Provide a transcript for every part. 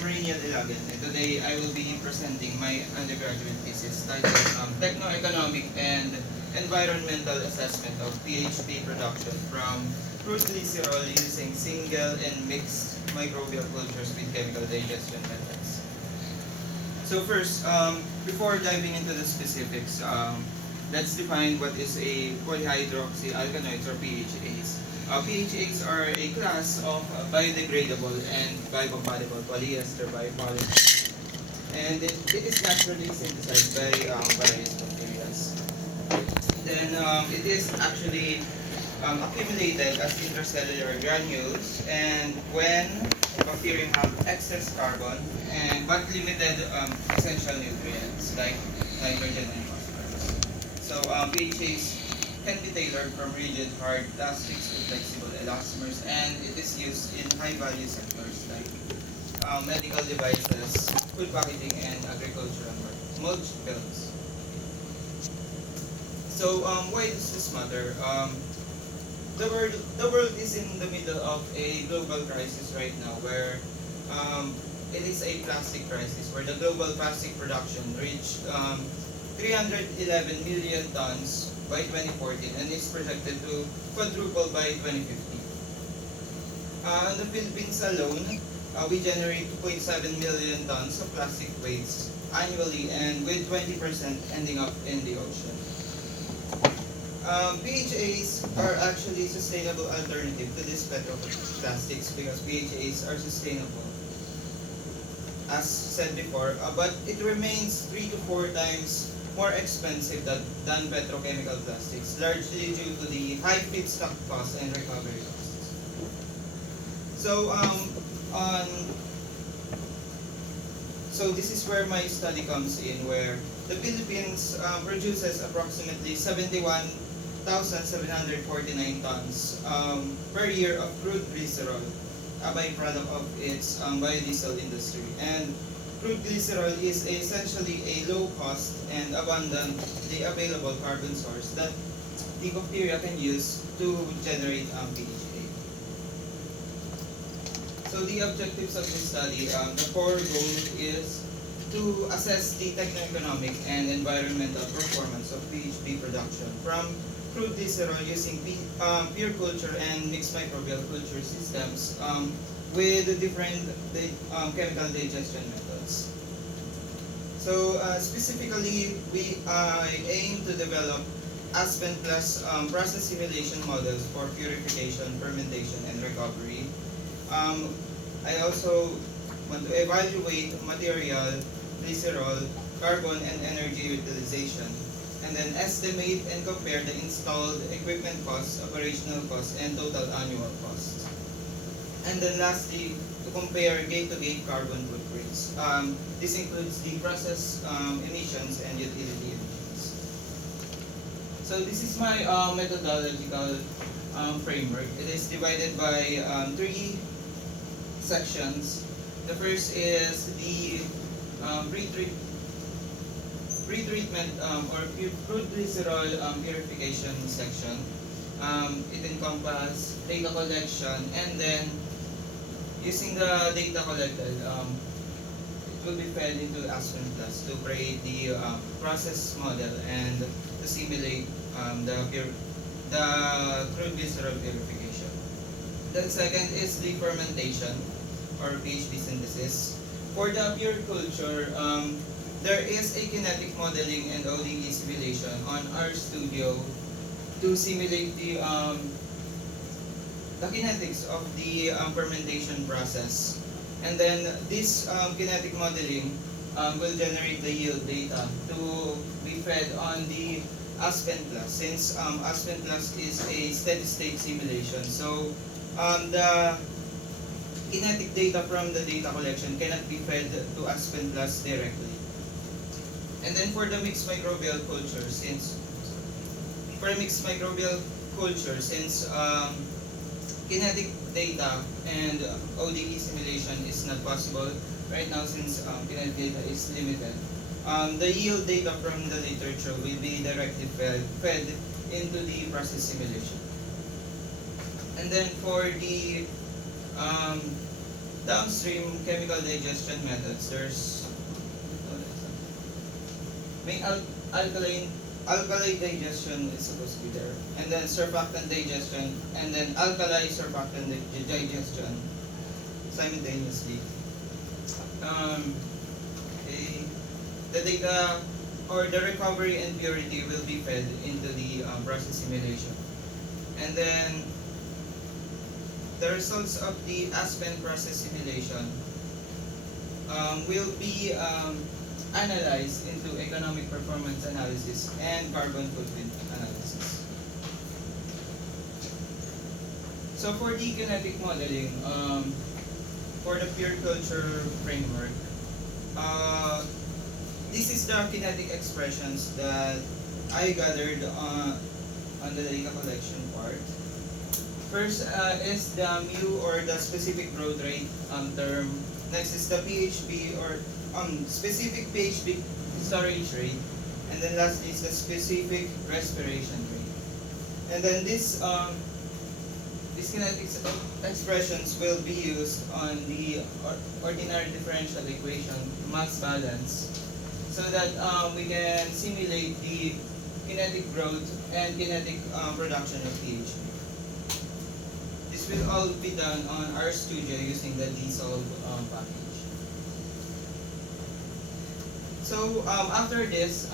I'm Rainiel Ilagan, and today I will be presenting my undergraduate thesis titled Techno-Economic and Environmental Assessment of PHP Production from Crude Glycerol using Single and Mixed Microbial Cultures with Chemical Digestion Methods. So first, before diving into the specifics, let's define what is a polyhydroxyalkanoids or PHAs. PHAs are a class of biodegradable and biocompatible polyester biopolymers, and it is naturally synthesized by various materials. Then it is actually accumulated as intracellular granules, and when bacteria have excess carbon and but limited essential nutrients like nitrogen and phosphorus. So PHAs can be tailored from rigid hard plastics to flexible elastomers, and it is used in high-value sectors like medical devices, food packaging, and agricultural mulch films. So why does this matter? The world is in the middle of a global crisis right now, where it is a plastic crisis, where the global plastic production reached 311 million tons by 2014 and is projected to quadruple by 2050. In the Philippines alone, we generate 2.7 million tons of plastic waste annually, and with 20% ending up in the ocean. PHAs are actually sustainable alternative to these petroplastics because PHAs are sustainable, as said before, but it remains 3 to 4 times more expensive than petrochemical plastics, largely due to the high feedstock costs and recovery costs. So on so this is where my study comes in, where the Philippines produces approximately 71,749 tons per year of crude glycerol, a byproduct of its biodiesel industry. And crude glycerol is essentially a low-cost and abundantly available carbon source that the bacteria can use to generate PHA. So the objectives of this study, the core goal is to assess the techno-economic and environmental performance of PHP production from crude glycerol using pure culture and mixed microbial culture systems with different chemical digestion methods. So specifically, we aim to develop Aspen Plus process simulation models for purification, fermentation, and recovery. I also want to evaluate material, glycerol, carbon, and energy utilization, and then estimate and compare the installed equipment costs, operational costs, and total annual costs. And then lastly, to compare gate-to-gate carbon footprints. This includes the process emissions and utility emissions. So this is my methodological framework. It is divided by 3 sections. The first is the pretreatment or crude glycerol purification section. It encompasses data collection, and then using the data collected, it will be fed into Aspen Plus to create the process model and to simulate the crude glycerol purification. The second is the fermentation or PHP synthesis. For the pure culture, there is a kinetic modeling and ODE simulation on RStudio to simulate the kinetics of the fermentation process. And then this kinetic modeling will generate the yield data to be fed on the Aspen Plus, since Aspen Plus is a steady state simulation. So the kinetic data from the data collection cannot be fed to Aspen Plus directly. And then for the mixed microbial culture, since kinetic data and ODE simulation is not possible right now, since kinetic data is limited, the yield data from the literature will be directly fed into the process simulation. And then for the downstream chemical digestion methods. There's may alkali digestion is supposed to be there, and then surfactant digestion, and then alkali surfactant digestion simultaneously. Okay. The data or the recovery and purity will be fed into the process simulation, and then the results of the Aspen process simulation will be analyzed into economic performance analysis and carbon footprint analysis. So for the kinetic modeling, for the pure culture framework, this is the kinetic expressions that I gathered on the data collection part. First is the mu or the specific growth rate term. Next is the PHP or specific PHP storage rate. And then lastly is the specific respiration rate. And then these kinetic expressions will be used on the ordinary differential equation mass balance, so that we can simulate the kinetic growth and kinetic production of PHP. This will all be done on RStudio using the DSolve package. So after this,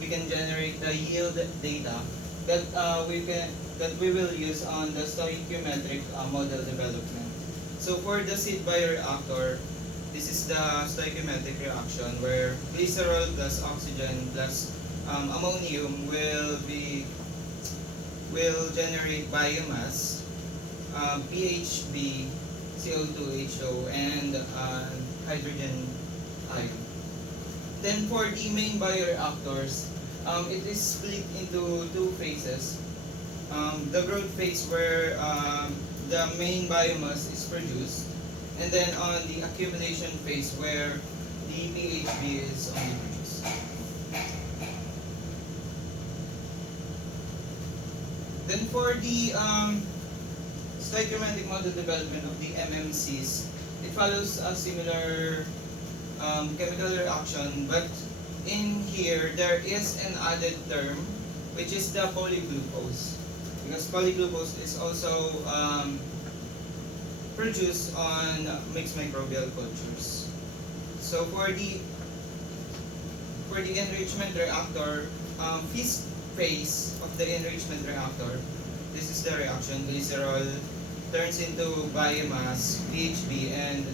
we can generate the yield data that we will use on the stoichiometric model development. So for the seed bioreactor, this is the stoichiometric reaction where glycerol plus oxygen plus ammonium will generate biomass, PHB, CO2HO, and hydrogen ion. Then for the main bioreactors, it is split into two phases. The growth phase where the main biomass is produced, and then on the accumulation phase where the PHB is only produced. Then for the stoichiometric model development of the MMCs, it follows a similar chemical reaction, but in here there is an added term, which is the polyglucose, because polyglucose is also produced on mixed microbial cultures. So for the enrichment reactor, first phase of the enrichment reactor, this is the reaction. Glycerol turns into biomass, PHB, and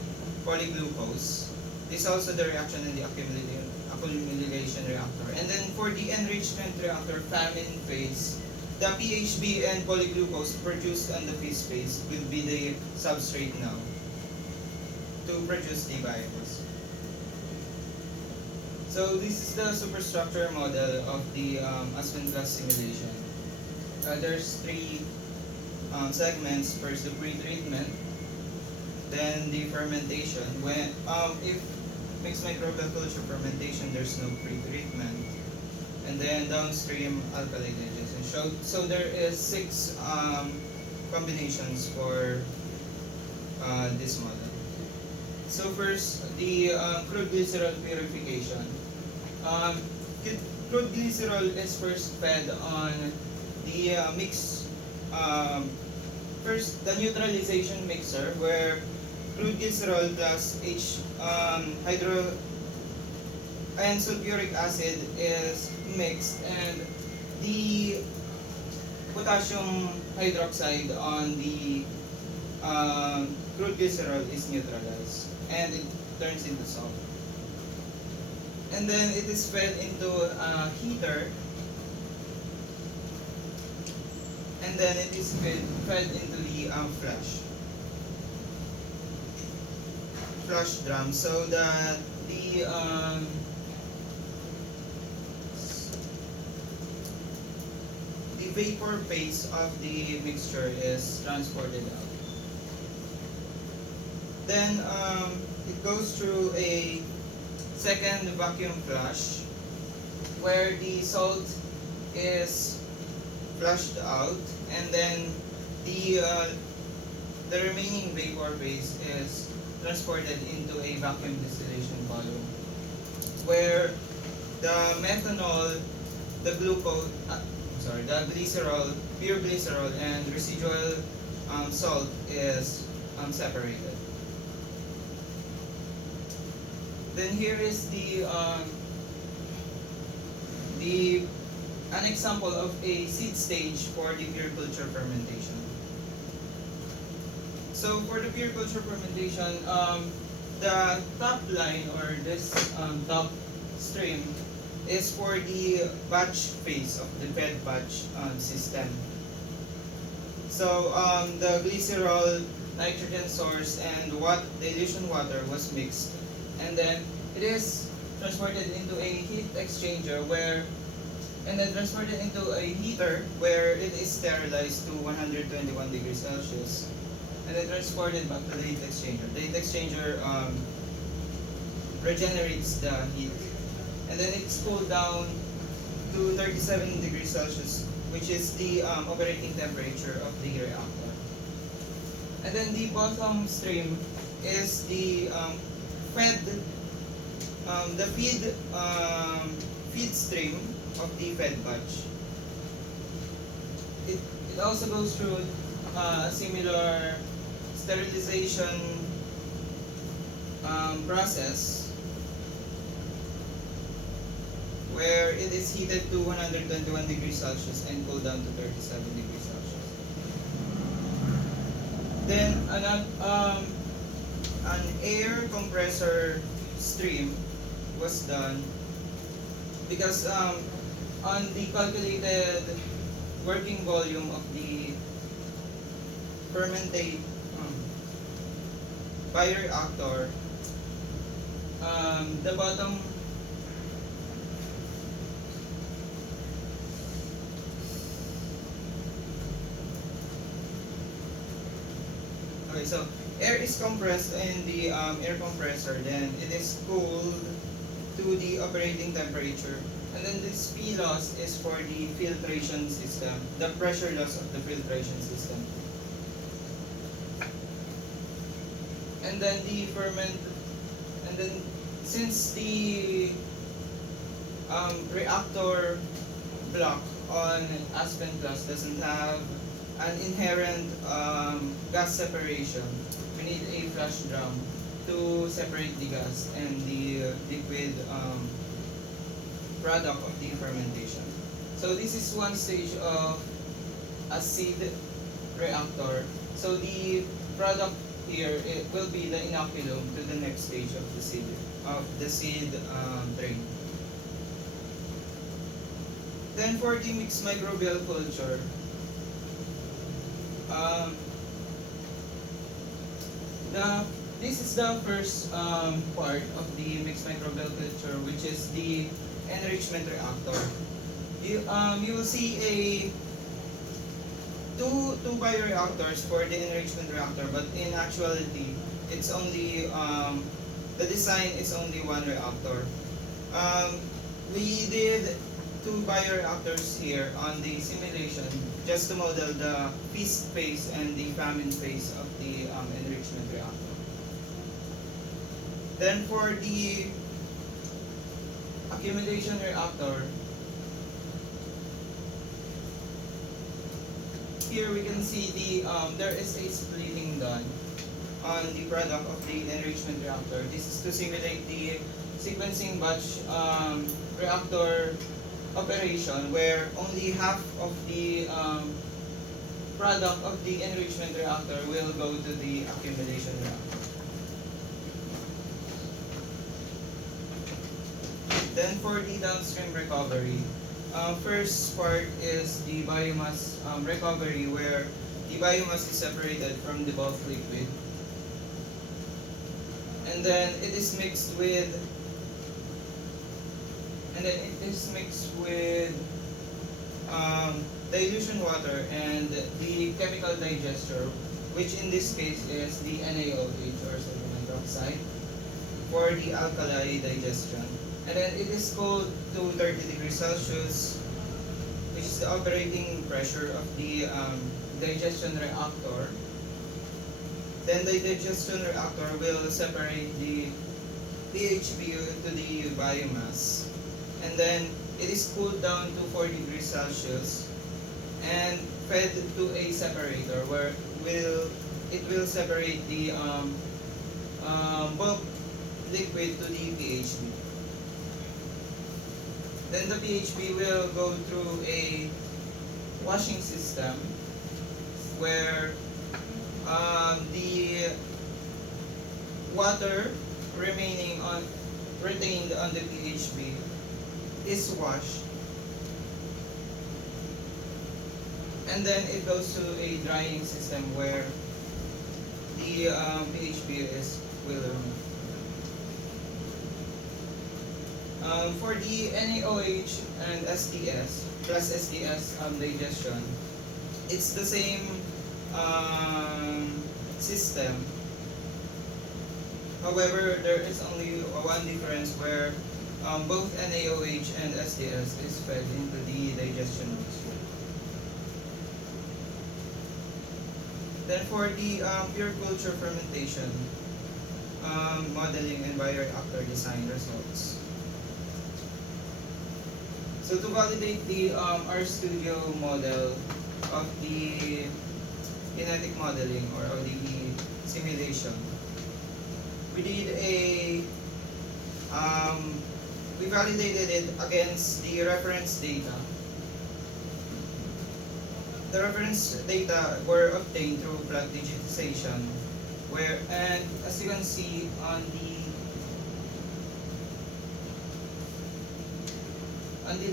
polyglucose. This is also the reaction in the accumulation reactor. And then for the enrichment reactor famine phase, the PHB and polyglucose produced on the phase phase will be the substrate now to produce the biomass. So this is the superstructure model of the Aspen class simulation. There's three segments. First, the pre-treatment, then the fermentation. When if mixed microbial culture fermentation, there's no pre-treatment, and then downstream alkali digestion. So there is 6 combinations for this model. So first, the crude glycerol purification. Crude glycerol is first fed on the first the neutralization mixer, where crude glycerol plus hydro and sulfuric acid is mixed, and the potassium hydroxide on the crude glycerol is neutralized, and it turns into salt. And then it is fed into a heater, and then it is fed into the flush drum, so that the vapor phase of the mixture is transported out. Then it goes through a second vacuum flush, where the salt is flushed out, and then the remaining vapor phase is transported into a vacuum distillation column, where the methanol, the glucose, the glycerol, pure glycerol, and residual salt is separated. Then here is the an example of a seed stage for the pure culture fermentation. So for the pure culture fermentation, the top line or this top stream is for the batch phase of the fed batch system. So the glycerol, nitrogen source, and dilution water was mixed, and then it is transported into a heat exchanger and then transported into a heater where it is sterilized to 121 degrees Celsius, and then transported back to the heat exchanger. The heat exchanger regenerates the heat, and then it's cooled down to 37 degrees Celsius, which is the operating temperature of the reactor. And then the bottom stream is the feed stream of the fed batch. It also goes through a similar sterilization process where it is heated to 121 degrees Celsius and cooled down to 37 degrees Celsius. Then an air compressor stream was done because on the calculated working volume of the fermentate bioreactor, the bottom okay, so air is compressed in the air compressor, then it is cooled to the operating temperature. And then this P loss is for the filtration system, the pressure loss of the filtration system. And then since the reactor block on Aspen Plus doesn't have an inherent gas separation, we need a flash drum to separate the gas and the liquid product of the fermentation. So this is one stage of a seed reactor. So the product here, it will be the inoculum to the next stage of the seed train. Then for the mixed microbial culture, this is the first part of the mixed microbial culture, which is the enrichment reactor. You will see two bioreactors for the enrichment reactor, but in actuality, it's only the design is only one reactor. We did two bioreactors here on the simulation just to model the feast phase and the famine phase of the enrichment reactor. Then for the accumulation reactor, here we can see there is a splitting done on the product of the enrichment reactor. This is to simulate the sequencing batch reactor operation where only half of the product of the enrichment reactor will go to the accumulation reactor. Then for the downstream recovery, first part is the biomass recovery where the biomass is separated from the bulk liquid. And then it is mixed with dilution water and the chemical digester, which in this case is the NaOH or sodium hydroxide for the alkali digestion. And then it is cooled to 30 degrees Celsius, which is the operating pressure of the digestion reactor. Then the digestion reactor will separate the PHB to the biomass, and then it is cooled down to 4 degrees Celsius and fed to a separator where it will separate the bulk liquid to the PHB. Then the PHB will go through a washing system where the water retained on the PHB is washed, and then it goes to a drying system where the PHB will remove. For the NaOH and SDS plus SDS digestion, it's the same system. However, there is only one difference where both NaOH and SDS is fed into the digestion mixture. Then for the pure culture fermentation, modeling and bioreactor design results. So to validate the RStudio model of the kinetic modeling or of the simulation, we did we validated it against the reference data. The reference data were obtained through plot digitization, and as you can see on the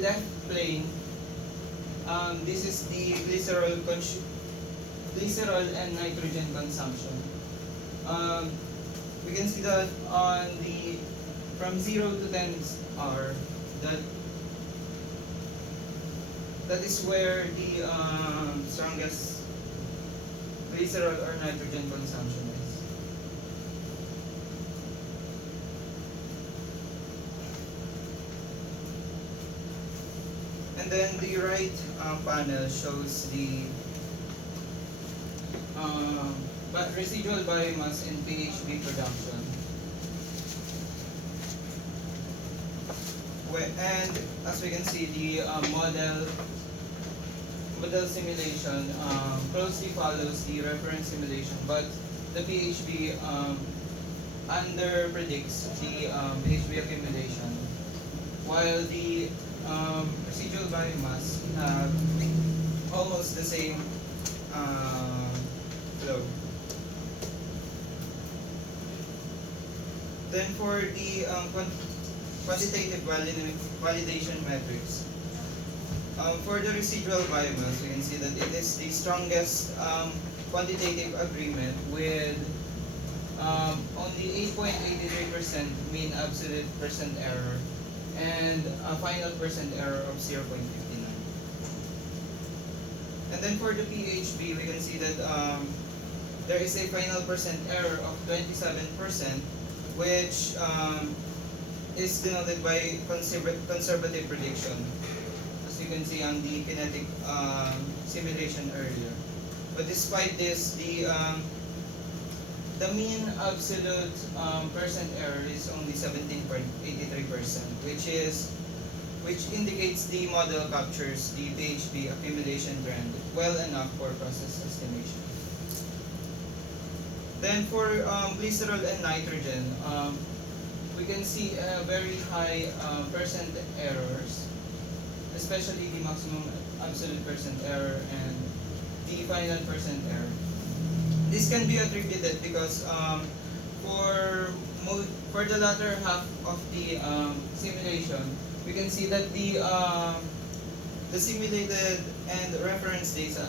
left plane, this is the glycerol and nitrogen consumption. We can see that on the from 0 to 10 hour, that is where the strongest glycerol or nitrogen consumption is. And then the right panel shows the residual biomass in PHB production. And as we can see, the model simulation closely follows the reference simulation, but the PHB under predicts the PHB accumulation, while the residual biomass have almost the same flow. Then for the quantitative validation metrics, for the residual biomass, we can see that it is the strongest quantitative agreement with only 8.83% mean absolute percent error and a final percent error of 0.59. And then for the PHB, we can see that there is a final percent error of 27%, which is denoted by conservative prediction, as you can see on the kinetic simulation earlier. But despite this, the mean absolute percent error is only 17.83%, which indicates the model captures the PHB accumulation trend well enough for process estimation. Then for glycerol and nitrogen, we can see very high percent errors, especially the maximum absolute percent error and the final percent error. This can be attributed because for the latter half of the simulation, we can see that the simulated and reference data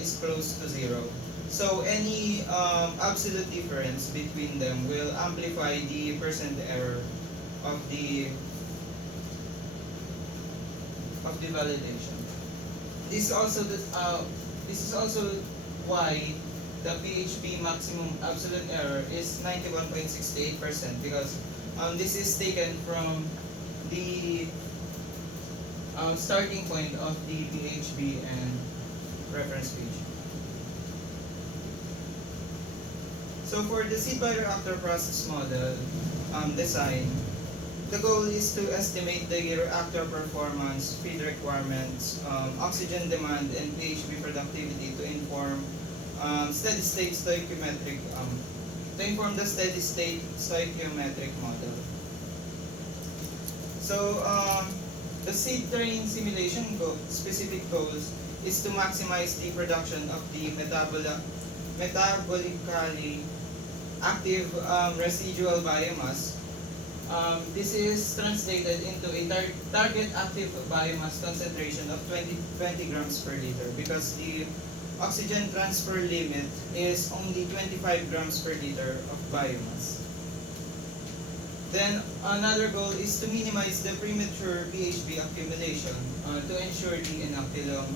is close to zero. So any absolute difference between them will amplify the percent error of the validation. This is also why the PHB maximum absolute error is 91.68%, because this is taken from the starting point of the PHB and reference page. So for the seed bioreactor process model design, the goal is to estimate the reactor performance, feed requirements, oxygen demand, and PHB productivity to inform steady state stoichiometric stoichiometric model. So the seed train simulation specific goals is to maximize the production of the metabolically active residual biomass. This is translated into a target active biomass concentration of 20 grams per liter because the oxygen transfer limit is only 25 grams per liter of biomass. Then another goal is to minimize the premature PHB accumulation to ensure the inoculum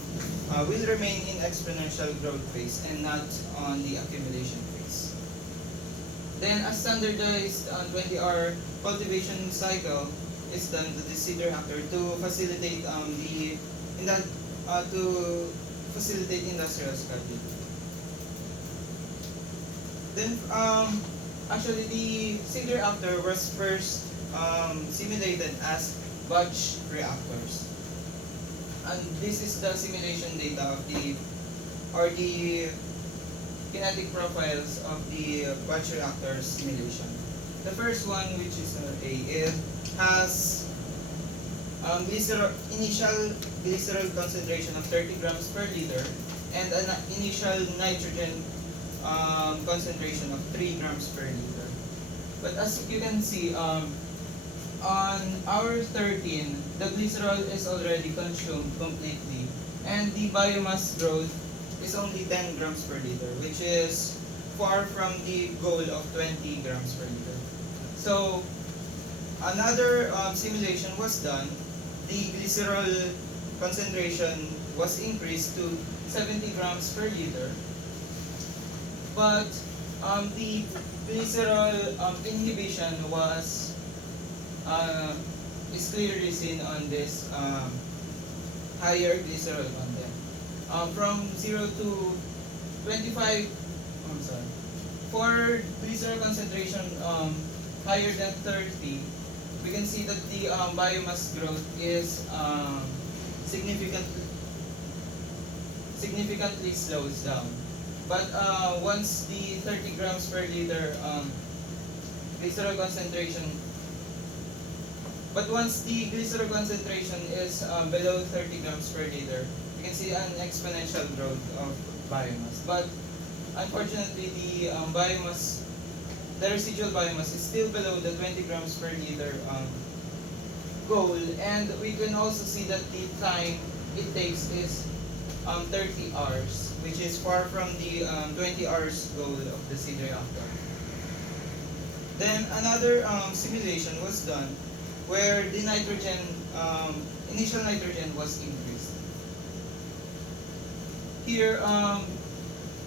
will remain in exponential growth phase and not on the accumulation phase. Then a standardized 20-hour cultivation cycle is done to the seed reactor to facilitate industrial schedule. Then actually the seed reactor was first simulated as batch reactors, and this is the simulation data of the kinetic profiles of the batch reactor simulation. The first one, which is A, it has initial glycerol concentration of 30 grams per liter and an initial nitrogen concentration of 3 grams per liter. But as you can see, on hour 13, the glycerol is already consumed completely, and the biomass growth is only 10 grams per liter, which is far from the goal of 20 grams per liter. So another simulation was done. The glycerol concentration was increased to 70 grams per liter, but the glycerol inhibition is clearly seen on this higher glycerol content. From 0 to 25, I'm sorry, for glycerol concentration higher than 30, we can see that the biomass growth is significantly slows down. But once the 30 grams per liter glycerol concentration, is below 30 grams per liter, you can see an exponential growth of biomass. But unfortunately, the residual biomass is still below the 20 grams per liter goal, and we can also see that the time it takes is 30 hours, which is far from the 20 hours goal of the seed reactor. Then another simulation was done where the initial nitrogen was increased. Here,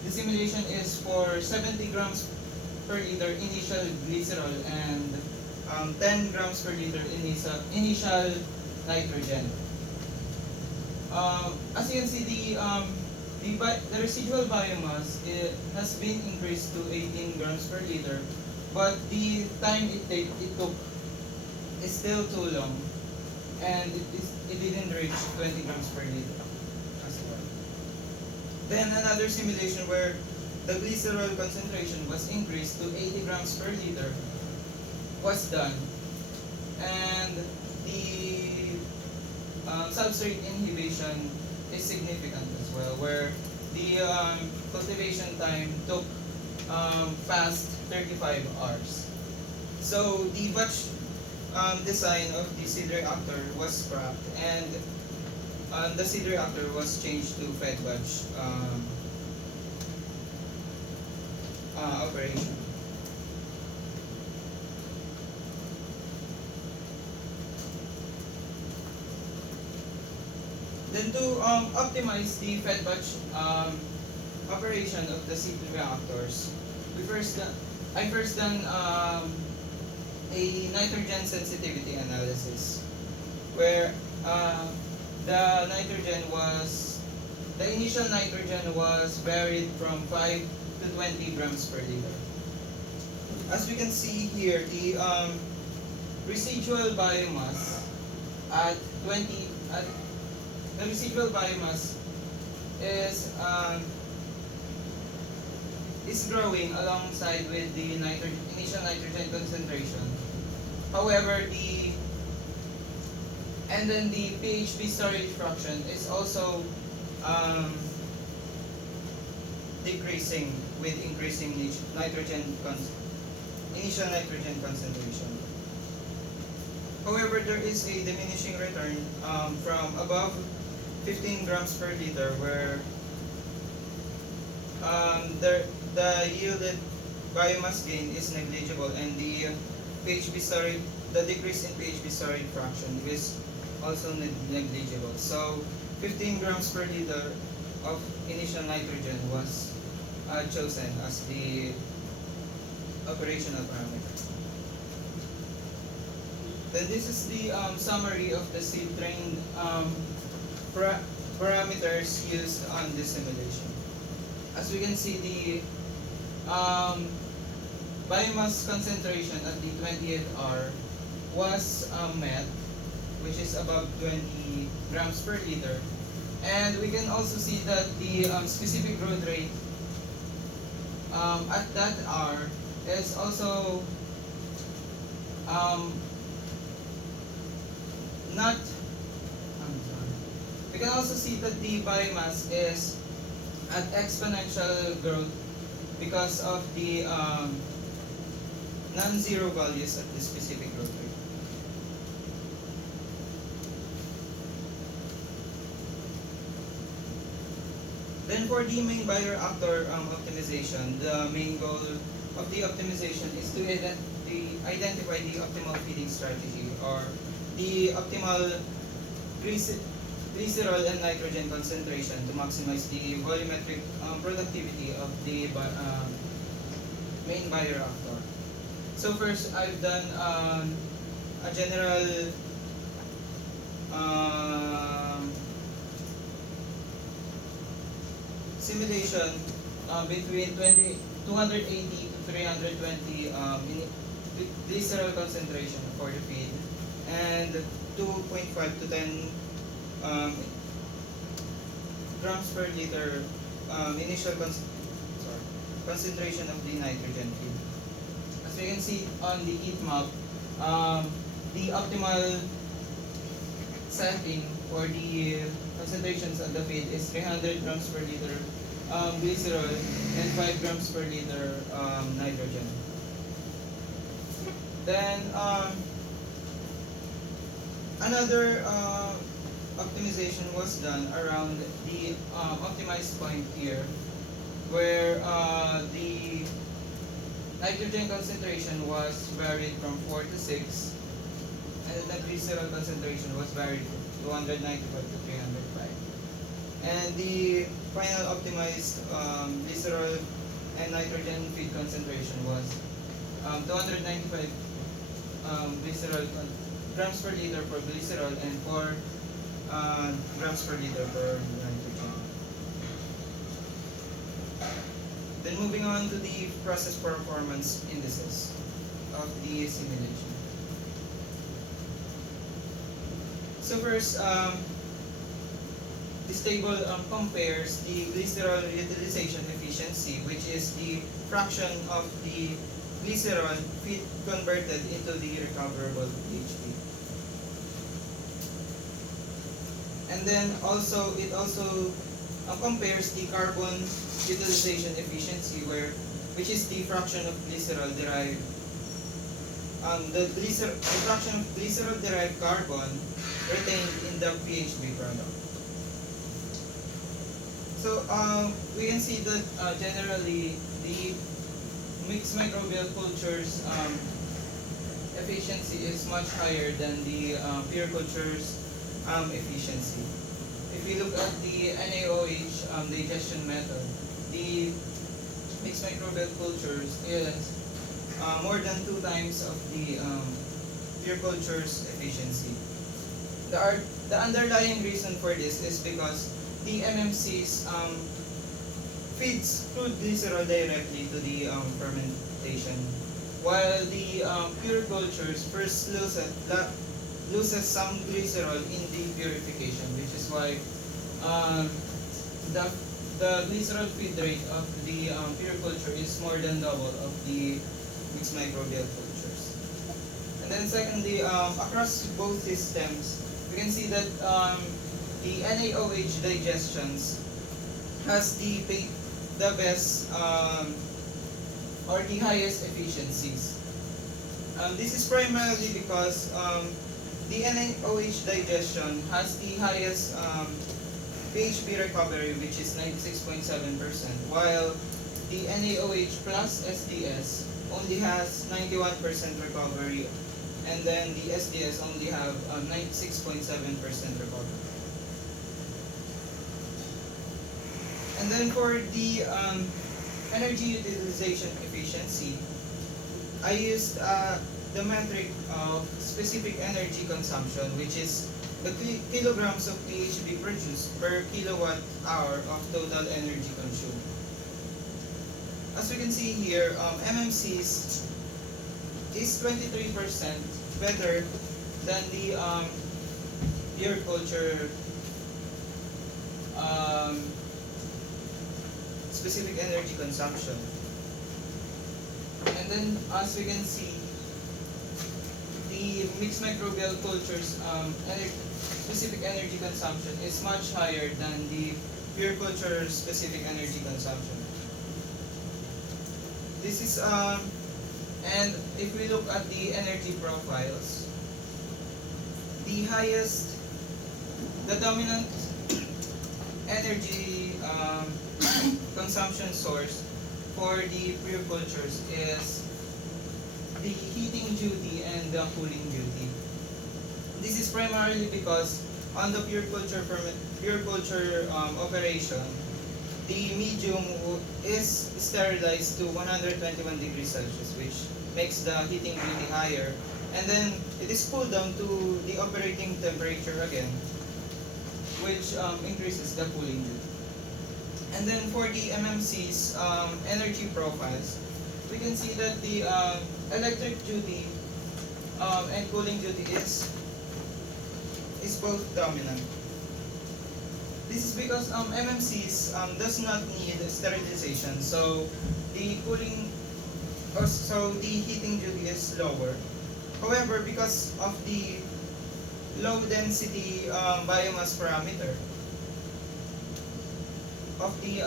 the simulation is for 70 grams per liter initial glycerol and 10 grams per liter initial nitrogen. As you can see, the residual biomass has been increased to 18 grams per liter, but the time it took is still too long, and it didn't reach 20 grams per liter as well. Then another simulation where the glycerol concentration was increased to 80 grams per liter was done, and the substrate inhibition is significant as well, where the cultivation time took past 35 hours. So the batch design of the seed reactor was scrapped, and the seed reactor was changed to fed batch operation. Then to optimize the fed batch operation of the seed reactors, I first done a nitrogen sensitivity analysis where the initial nitrogen was varied from 5 to 20 grams per liter. as we can see here, the residual biomass at 20 at the residual biomass is growing alongside with the initial nitrogen concentration. However, the PHP storage fraction is also um, decreasing with increasing initial nitrogen concentration. However, there is a diminishing return from above 15 grams per liter, where the yielded biomass gain is negligible, and the decrease in PHP storage fraction is also negligible. So 15 grams per liter of initial nitrogen was chosen as the operational parameter. Then this is the summary of the seed train parameters used on this simulation. As we can see, the biomass concentration at the 20th hour was met, which is above 20 grams per liter. And we can also see that the specific growth rate at that hour is also not, I'm sorry. We can also see that the biomass is at exponential growth because of the non-zero values at the specific growth rate. Then for the main bioreactor optimization, the main goal of the optimization is to identify the optimal feeding strategy, or the optimal glycerol and nitrogen concentration to maximize the volumetric productivity of the main bioreactor. So first, I've done a general simulation between 280 to 320 glycerol concentration for the feed, and 2.5 to 10 grams per liter initial concentration of the nitrogen feed. As you can see on the heat map, the optimal setting for the concentrations of the feed is 300 grams per liter glycerol and 5 grams per liter nitrogen. Then another optimization was done around the optimized point here, where the nitrogen concentration was varied from 4 to 6, and the glycerol concentration was varied from 295 to 305. And the final optimized glycerol and nitrogen feed concentration was 295 grams per liter for glycerol and 4 grams per liter for nitrogen. Then moving on to the process performance indices of the simulation. So first, this table compares the glycerol utilization efficiency, which is the fraction of the glycerol feed converted into the recoverable PHP. And then it also compares the carbon utilization efficiency, which is the fraction of glycerol derived the fraction of glycerol derived carbon retained in the PHP product. So we can see that generally the mixed microbial cultures efficiency is much higher than the pure cultures efficiency. If we look at the NaOH digestion method, the mixed microbial cultures is more than 2 times of the pure cultures efficiency. The underlying reason for this is because the MMCs feeds crude glycerol directly to the fermentation while the pure cultures first loses some glycerol in the purification, which is why um, the glycerol feed rate of the pure culture is more than double of the mixed microbial cultures. And then secondly, across both systems, we can see that the NaOH digestions has the best or the highest efficiencies. This is primarily because the NaOH digestion has the highest PHP recovery, which is 96.7%, while the NaOH plus SDS only has 91% recovery, and then the SDS only have 96.7% recovery. And then for the energy utilization efficiency, I used the metric of specific energy consumption, which is the kilograms of PHP produced per kilowatt hour of total energy consumed. As we can see here, MMCs is 23% better than the pure culture specific energy consumption. And then as we can see, the mixed microbial cultures specific energy consumption is much higher than the pure culture specific energy consumption. This is and if we look at the energy profiles, the dominant energy consumption source for the pure cultures is the heating duty and the cooling duty. This is primarily because on the pure culture operation, the medium is sterilized to 121 degrees Celsius, which makes the heating duty higher, and then it is cooled down to the operating temperature again, which increases the cooling duty. And then for the MMC's energy profiles, we can see that the electric duty and cooling duty is both dominant. This is because MMCs does not need sterilization, so the heating duty is lower. However, because of the low density biomass parameter of the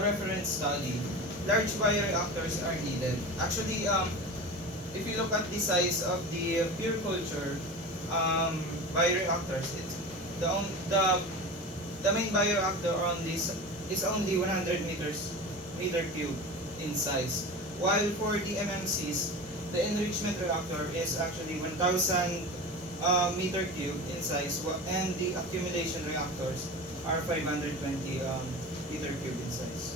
reference study, large bioreactors are needed. Actually, if you look at the size of the pure culture bioreactors, the main bioreactor on this is only 100 meter cube in size, while for the MMCs, the enrichment reactor is actually 1000 meter cube in size, and the accumulation reactors are 520 meter cube in size.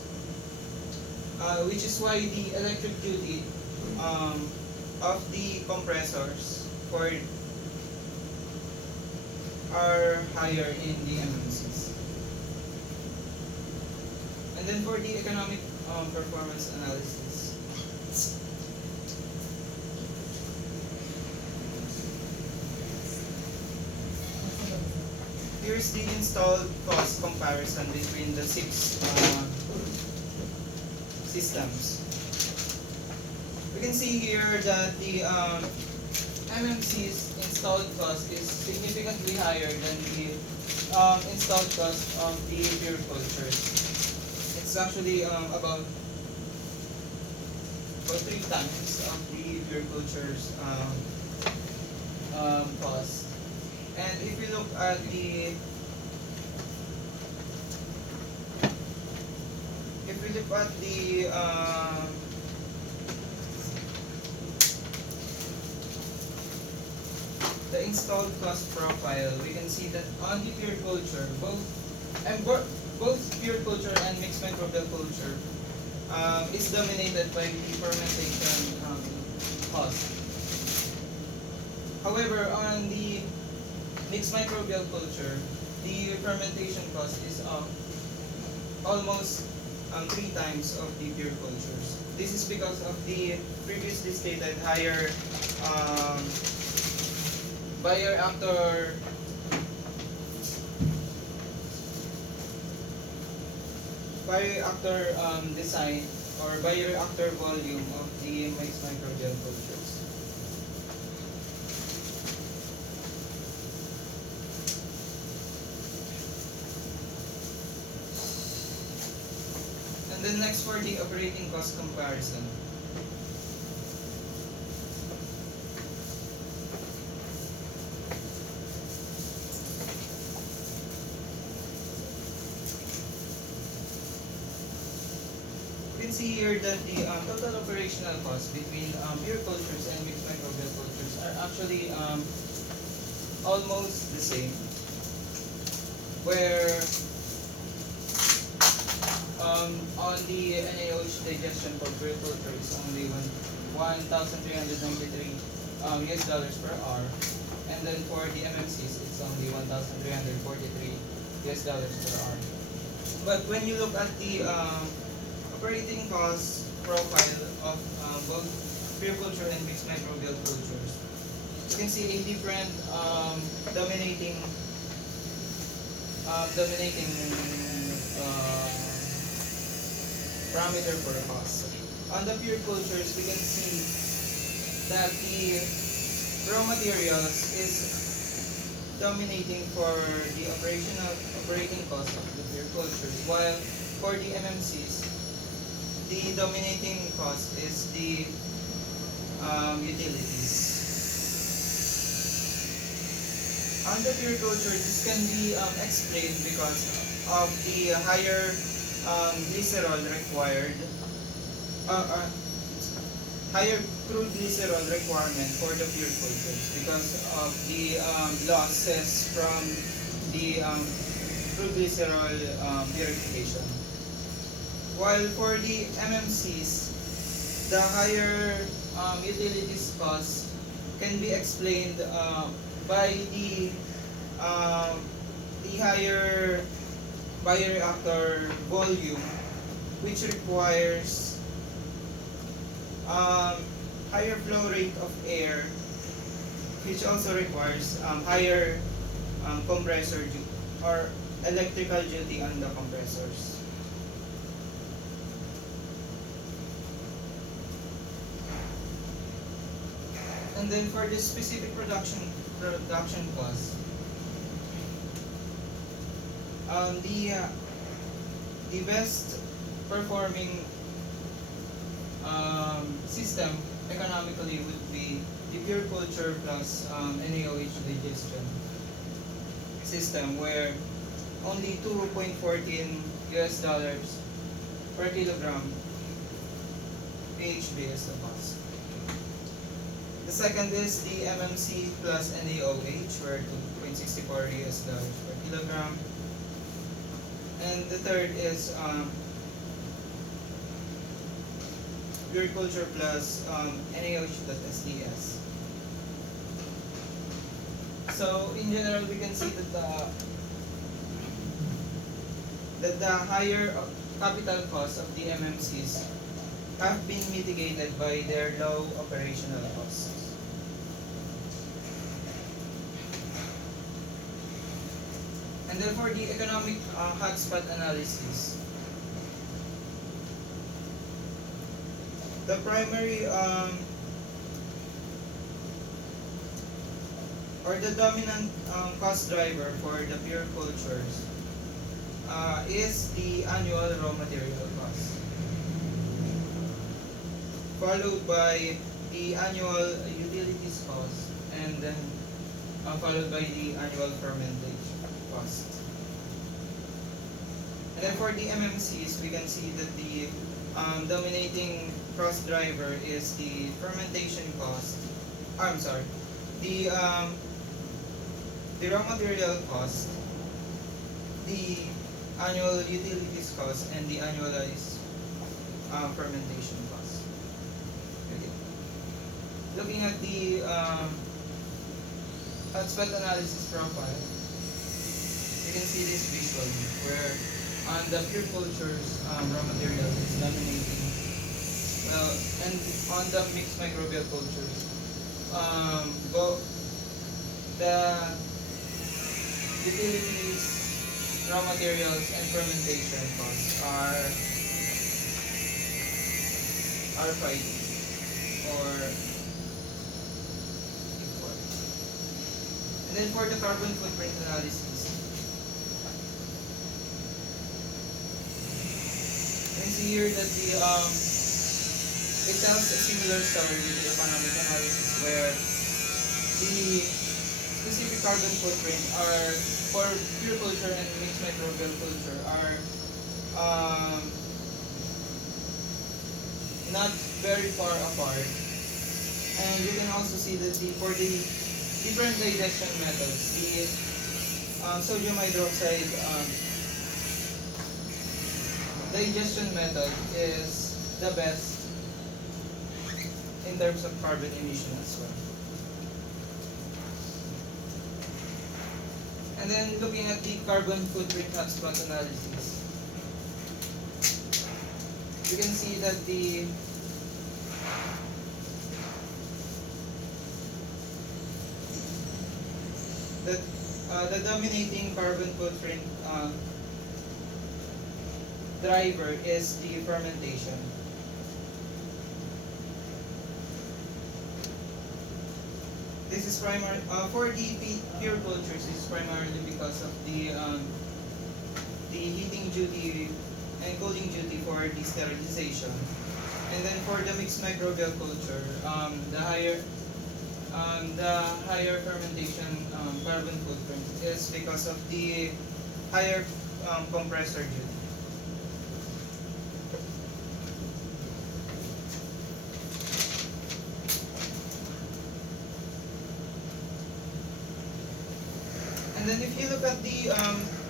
Which is why the electric duty of the compressors are higher in the MMCs. And then for the economic performance analysis, here's the installed cost comparison between the 6 systems. We can see here that the MMC's installed cost is significantly higher than the installed cost of the pure cultures. It's actually about 3 times of the pure cultures cost. And if we look at the installed cost profile, we can see that on the pure culture, both pure culture and mixed microbial culture is dominated by the fermentation cost. However, on the mixed microbial culture, the fermentation cost is almost 3 times of the pure cultures. this is because of the previously stated higher um, bioreactor design or bioreactor volume of the mixed microbial cultures. And then next for the operating cost comparison. You can see here that the total operational cost between pure cultures and mixed microbial cultures are actually almost the same. Where on the NaOH digestion for pure culture is only 1,393 US dollars per hour, and then for the MMCs it's only 1,343 US dollars per hour. But when you look at the operating cost profile of both pure culture and mixed microbial cultures, you can see a different dominating parameter for cost. On the pure cultures, we can see that the raw materials is dominating for the operating cost of the pure cultures, while for the MMCs, the dominating cost is the utilities. On the pure culture, this can be explained because of the higher glycerol required, higher crude glycerol requirement for the pure cultures because of the losses from the crude glycerol purification. While for the MMCs, the higher utilities cost can be explained by the higher bioreactor volume, which requires higher flow rate of air, which also requires higher compressor or electrical duty on the compressors. And then for the specific production cost, the best performing system economically would be the pure culture plus NaOH digestion system, where only 2.14 US dollars per kilogram PHB is the cost. The second is the MMC plus NaOH, where 2.64 US dollars per kilogram. And the third is pure culture plus NaOH plus SDS. So in general, we can see that the higher capital costs of the MMCs have been mitigated by their low operational costs. And then for the economic hotspot analysis, the primary or the dominant cost driver for the pure cultures is the annual raw material cost, followed by the annual utilities cost, and then followed by the annual fermentation cost. And then for the MMCs, we can see that the dominating cost driver is the fermentation cost. The raw material cost, the annual utilities cost, and the annualized fermentation cost. Okay. Looking at the hotspot analysis profile, you can see this visually, where on the pure cultures raw material is dominating And on the mixed microbial cultures, the utilities, raw materials, and fermentation costs are fighting or equal. And then for the carbon footprint analysis, you can see here that it tells a similar story with the economic analysis where the specific carbon footprint are for pure culture and mixed microbial culture are not very far apart. And you can also see that for the different digestion methods, the sodium hydroxide digestion method is the best in terms of carbon emission as well. And then looking at the carbon footprint hotspot analysis, you can see that the dominating carbon footprint driver is the fermentation. This is primary for the pure cultures. This is primarily because of the heating duty and cooling duty for the sterilization. And then for the mixed microbial culture, the higher fermentation carbon footprint is because of the higher compressor duty. And then if you look at the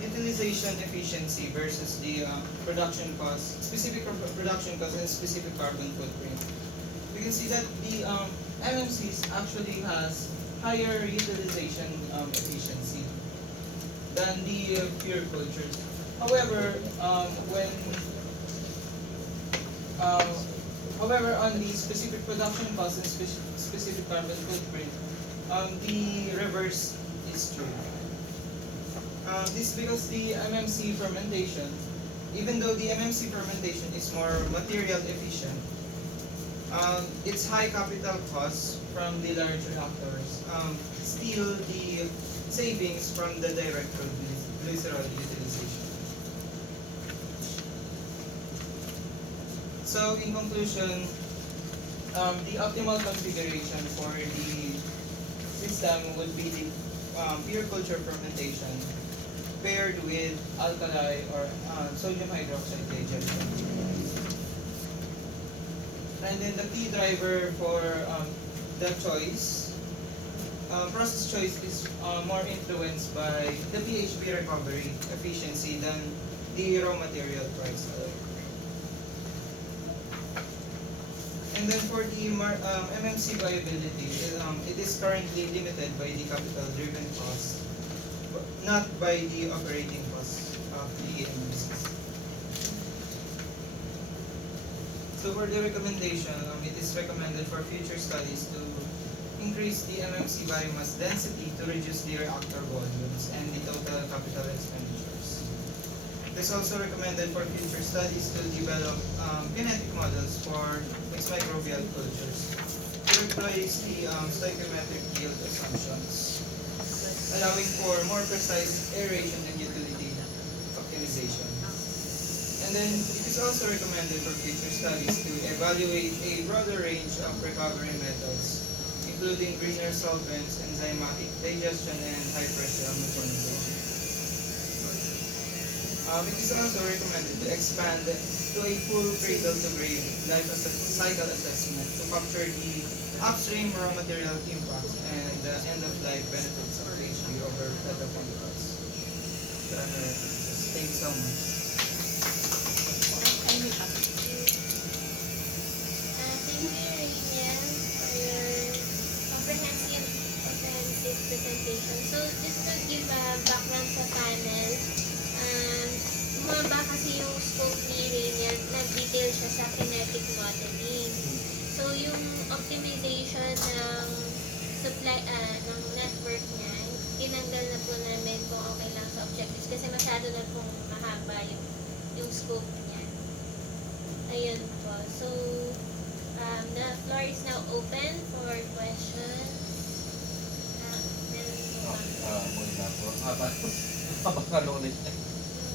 utilization efficiency versus the production cost, specific production cost and specific carbon footprint, we can see that the MMCs actually has higher utilization efficiency than the pure cultures. However, however, on the specific production cost and specific carbon footprint, the reverse is true. This is because the MMC fermentation, even though the MMC fermentation is more material efficient, its high capital costs from the large reactors steal the savings from the direct glycerol utilization. So in conclusion, the optimal configuration for the system would be the pure culture fermentation paired with alkali or sodium hydroxide digestion. And then the key driver for the process choice is more influenced by the PHP recovery efficiency than the raw material price. And then for the MMC viability, it is currently limited by the capital-driven cost, not by the operating costs of the MMCs. So for the recommendation, it is recommended for future studies to increase the MMC biomass density to reduce the reactor volumes and the total capital expenditures. It is also recommended for future studies to develop genetic models for mixed microbial cultures to replace the stoichiometric yield assumptions, allowing for more precise aeration and utility optimization. And then it is also recommended for future studies to evaluate a broader range of recovery methods, including greener solvents, enzymatic digestion, and high-pressure homogenization. It is also recommended to expand to a full cradle-to-grave life cycle assessment to capture the upstream raw material impacts and the end-of-life benefits of PHP over petrochemicals. Thank you so much. Thank you, Rainier, for your comprehensive presentation. So, just to give a background sa panel, bumaba kasi yung scope ni Rainier, nag-detail siya sa kinetic modeling. So, yung optimization ng supply, ng network niya, tinanggal na po namin kung okay lang sa objectives kasi masyado na pong mahaba yung scope niya. Ayun po. So, the floor is now open for questions. Meron po bang Muna po. Ang haba. Ang haba ng ulit. yung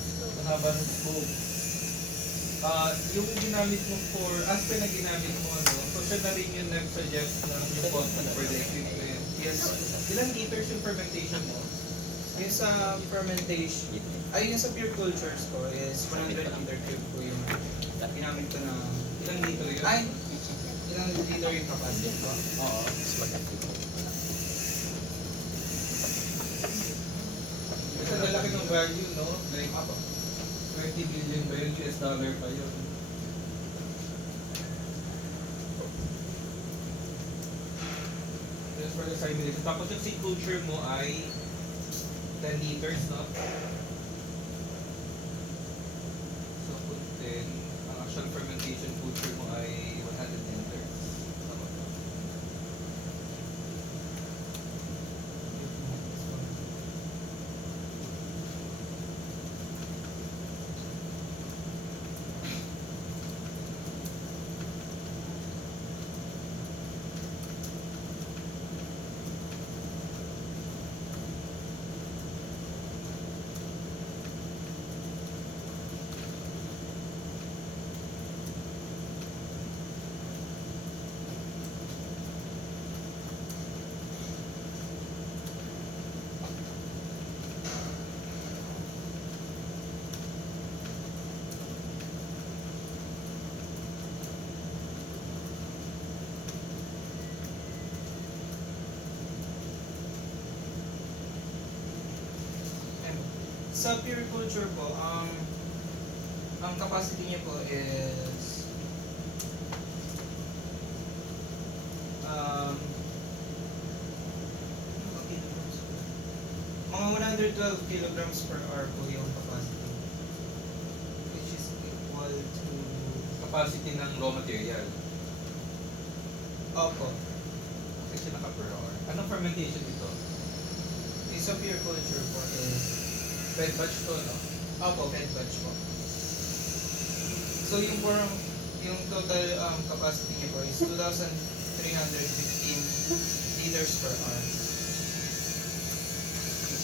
scope? Ang haba ng scope. Yung ginamit mo for, as per na ginamit mo so siya na rin yung nag-suggest ng yung content for the equipment. Yes. Ilang liters yung fermentation mo? Yung sa fermentation, ay yung sa pure cultures ko is 100 liter cube po yung ginamit ko na, Ilang liter yun? ay, ilang liter yung capacity ko. Oo. Kasi ang lalaki ng value, no? Like, 20 billion ba yun? US dollar pa yun. Just for the simulation. Tapos yung seed culture mo ay 10 liters, no? So, put 10. Ang actual fermentation culture mo ay 100 liters. Tama ba? Sa pure culture po, ang capacity niya po is mga 112 kilograms per hour po yung capacity, which is equal to, Capacity ng raw material. opo, Kasi naka per hour. Anong fermentation ito? yung sa pure culture po is, Fed batch to, no? opo, fed batch po. So yung total capacity niya po is 2,315 liters per hour.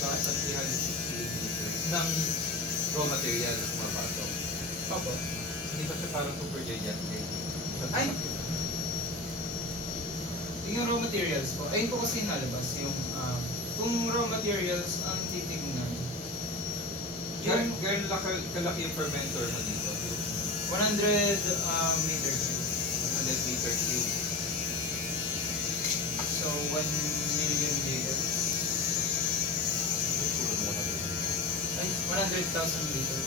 Sa 368 liters ng raw material na pumapasok. Opo. Hindi ba siya parang super gigantic? Ay! Yung raw materials po, ayun po kasi nalabas yung, kung raw materials ang titignan, yung Kalaki yung fermentor mo dito. 100 meter cube. 100 liter cube. So, 1 million liters. Ay, 100,000 liters.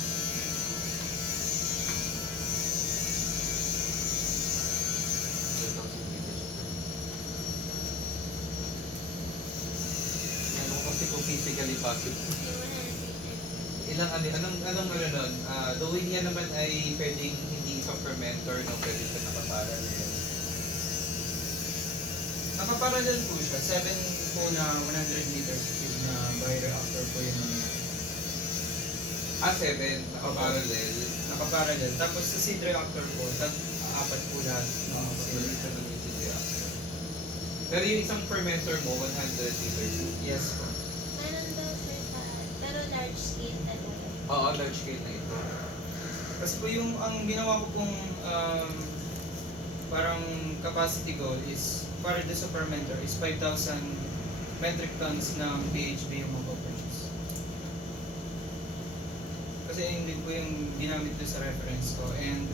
Ano kasi kung physically possible. Yung 100 liters. Anong nun? The way niya naman ay pwedeng hindi sa fermentor, no? Pwede siya nakaparallel. Nakaparallel po siya. 7 po na 100 liters cube na bioreactor po yung nangyari. 7. Nakaparallel. Nakaparallel. Tapos sa seed reactor po, apat po lahat. Pwede siya ng seed reactor. Pero yung isang fermentor mo, 100 liters. Yes po. Meron daw sir pero large scale talaga. Oo, large scale na ito. Kasi po yung ang ginawa ko pong parang capacity goal is para doon sa fermenter is 5,000 metric tons ng PHP yung mapoproduce. Kasi yun din po yung ginamit doon sa reference ko. And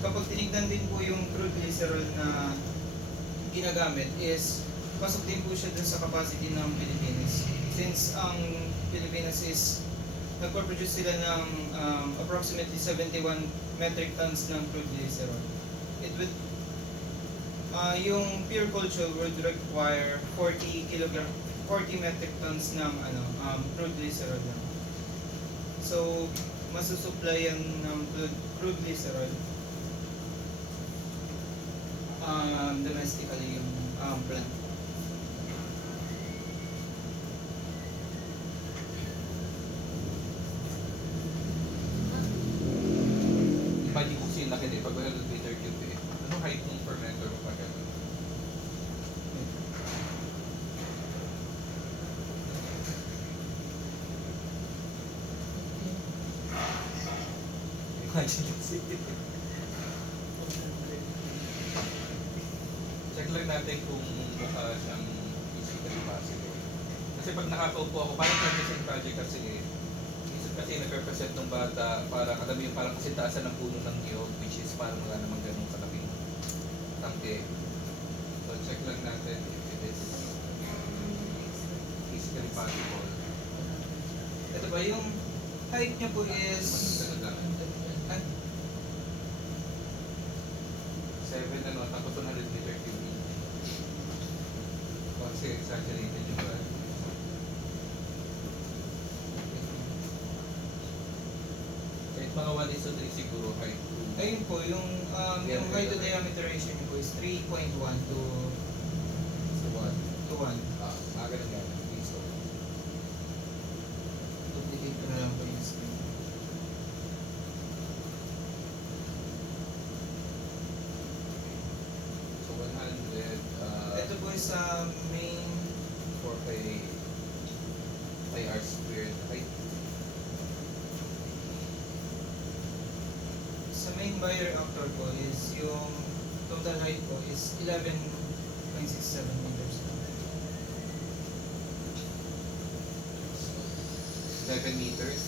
kapag tinignan din po yung crude glycerol na ginagamit is pasok din po siya doon sa capacity ng Pilipinas. Since ang Pilipinas is nagpo-produce sila ng approximately 71 metric tons ng crude glycerol. It would yung pure culture would require 40 metric tons ng crude glycerol lang. So masusupply yan ng crude glycerol domestically yung plant. Imagine kung sila laki pag 100 meter cube eh. Anong height ng fermenter mo pa gano'n? Imagine kasi. Check lang natin kung mukha siyang physically possible. Kasi pag nakakaupo ako, parang represent project kasi eh. Minsan kasi nag-represent ng bata, parang alam mo yung parang kasi taasan ng puno ng niyog, which is parang wala namang ganun kalabing tangke. So check lang natin if it is physically possible. Ito ba yung height niya po is Ganun lang. 7 ano, tapos 100 meter cube. Kasi exaggerated yung ba? Kahit mga 1:3 siguro, kahit 2. ayun po yung height to diameter ratio niya po is 3.1 to So what? 1. Ganun yan. So, Duplicate ko na lang po yung screen. so 100, Ito po is sa main 4 pi r squared height. sa main bioreactor po is yung total height po is 11.67 meters. 11 meters.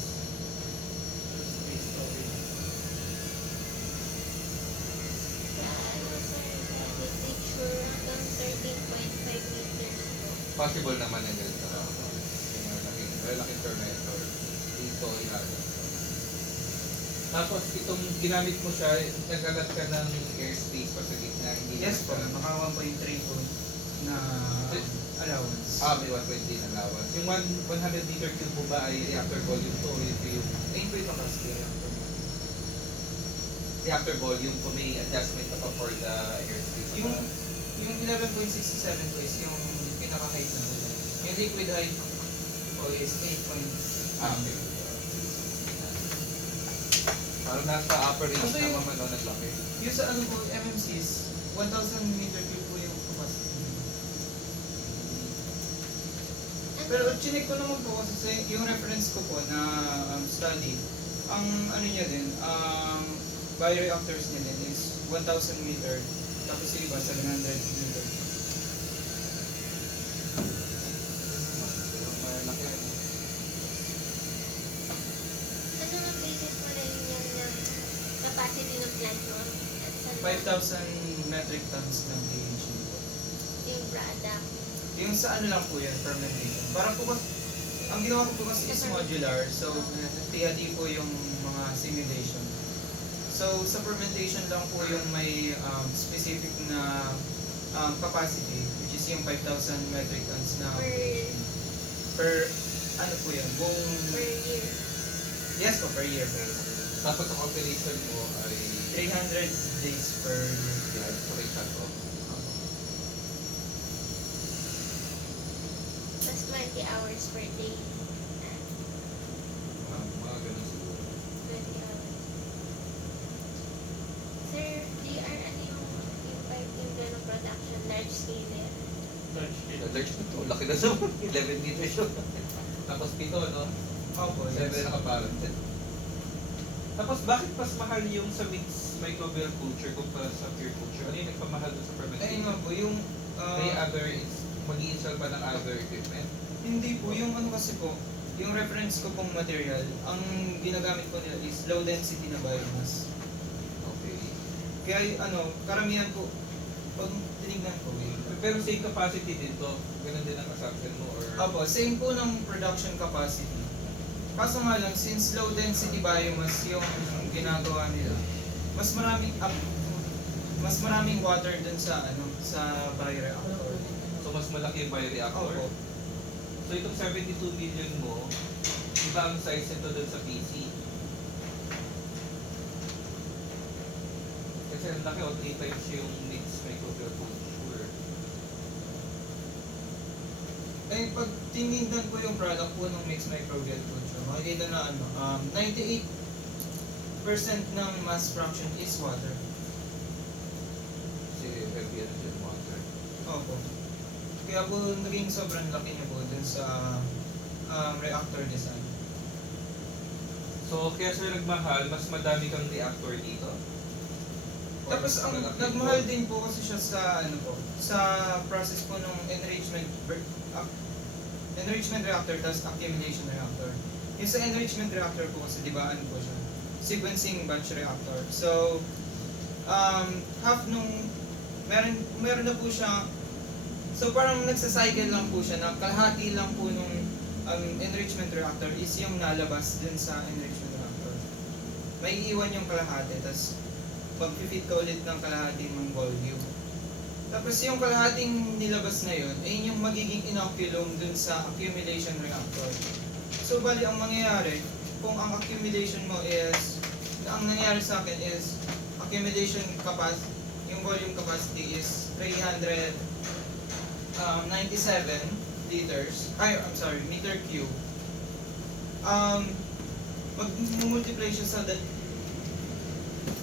Sa ano sir, sa architecture hanggang 13.5 meters po. Possible naman na ganito. Malaking fermentor. Dito, ilalim. Tapos itong ginamit mo siya, nagalat ka ng airspace pa sa gitna. Hindi Yes po, siya- maka 1.3 po na allowance. May 120 na lawas. Yung 100 meter cube mo ba ay reactor volume to o ito yung Ayun po yung capacity reactor. reactor volume kung may adjustment pa for the airspace? Yung 11.67 po is yung pinaka-height na nila. Yung liquid height po is 8. Okay. Parang nasa upper range Kasi yung- naman naglaki. Yung sa ano po, MMCs, 1,000 meter cube po yung capacity. Pero chinek ko naman po kasi sa yung reference ko po na study, ang ano niya din, ang bioreactors niya din is 1,000 meter, tapos yung iba 700 meter. Malaki. Ano nga basis mo rin yan ng capacity ng plant mo? At saan 5,000 metric tons ng PHD po. yung product? Yung sa ano lang po yan, fermentation. Parang po ang ginawa ko po kasi is modular, so hati-hati po yung mga simulation. So sa fermentation lang po yung may specific na capacity, which is yung 5,000 metric tons na per ano po yun, buong Per year. yes po, per year. Tapos ang operation mo ay 300 days per year. yan, so may shut off. Plus 20 hours per day. Mga ganun siguro. 20 hours. Sir, DR, ano yung pipe yung gano'ng production? Large scale yan? Large na to, laki na so. 11 meters yun. Tapos pito, no? Opo, 7 yes. na kaparang. Tapos bakit mas mahal yung sa mixed microbial culture kumpara sa pure culture? Ano yung nagpamahal doon sa Ayun fermentation? nga po, yung May other, mag-i-install pa ng other equipment? hindi po, yung ano kasi po, yung reference ko pong material, ang ginagamit po nila is low density na biomass. Okay. Kaya ano, karamihan po, pag tinignan ko, Pero same capacity din to. Ganun din ang assumption mo or... opo, same po ng production capacity. Kaso nga lang, since low density biomass yung ginagawa nila, mas maraming water dun sa ano, sa bioreactor. So mas malaki yung bioreactor? Opo. So itong 72 million mo, iba ang size nito doon sa PC. Kasi Kasi ang laki o 3 times yung mixed microbial culture. Eh, pag tinignan po yung product po ng mixed microbial culture, makikita na 98% ng mass fraction is water. Kasi heavy ano dyan, water. Opo. Kaya po naging sobrang laki niya po dun sa reactor design. So, kaya sila nagmahal, mas madami kang reactor dito. Tapos ang Malaki nagmahal po. din po kasi siya sa ano po, sa process po ng enrichment reactor tapos accumulation reactor. Yung sa enrichment reactor po kasi di ba ano po siya? Sequencing batch reactor. So half nung meron na po siya. So parang nagsa-cycle lang po siya na kalahati lang po nung enrichment reactor is yung nalabas dun sa enrichment reactor. May iwan yung kalahati tapos pag-fit ka ulit ng kalahating ng volume. Tapos yung kalahating nilabas na yun, ay yung magiging inoculum dun sa accumulation reactor. So bali ang mangyayari, kung ang accumulation mo is, ang nangyayari sa akin is, accumulation capacity, yung volume capacity is 397 liters, meter cube. Mag-multiply siya sa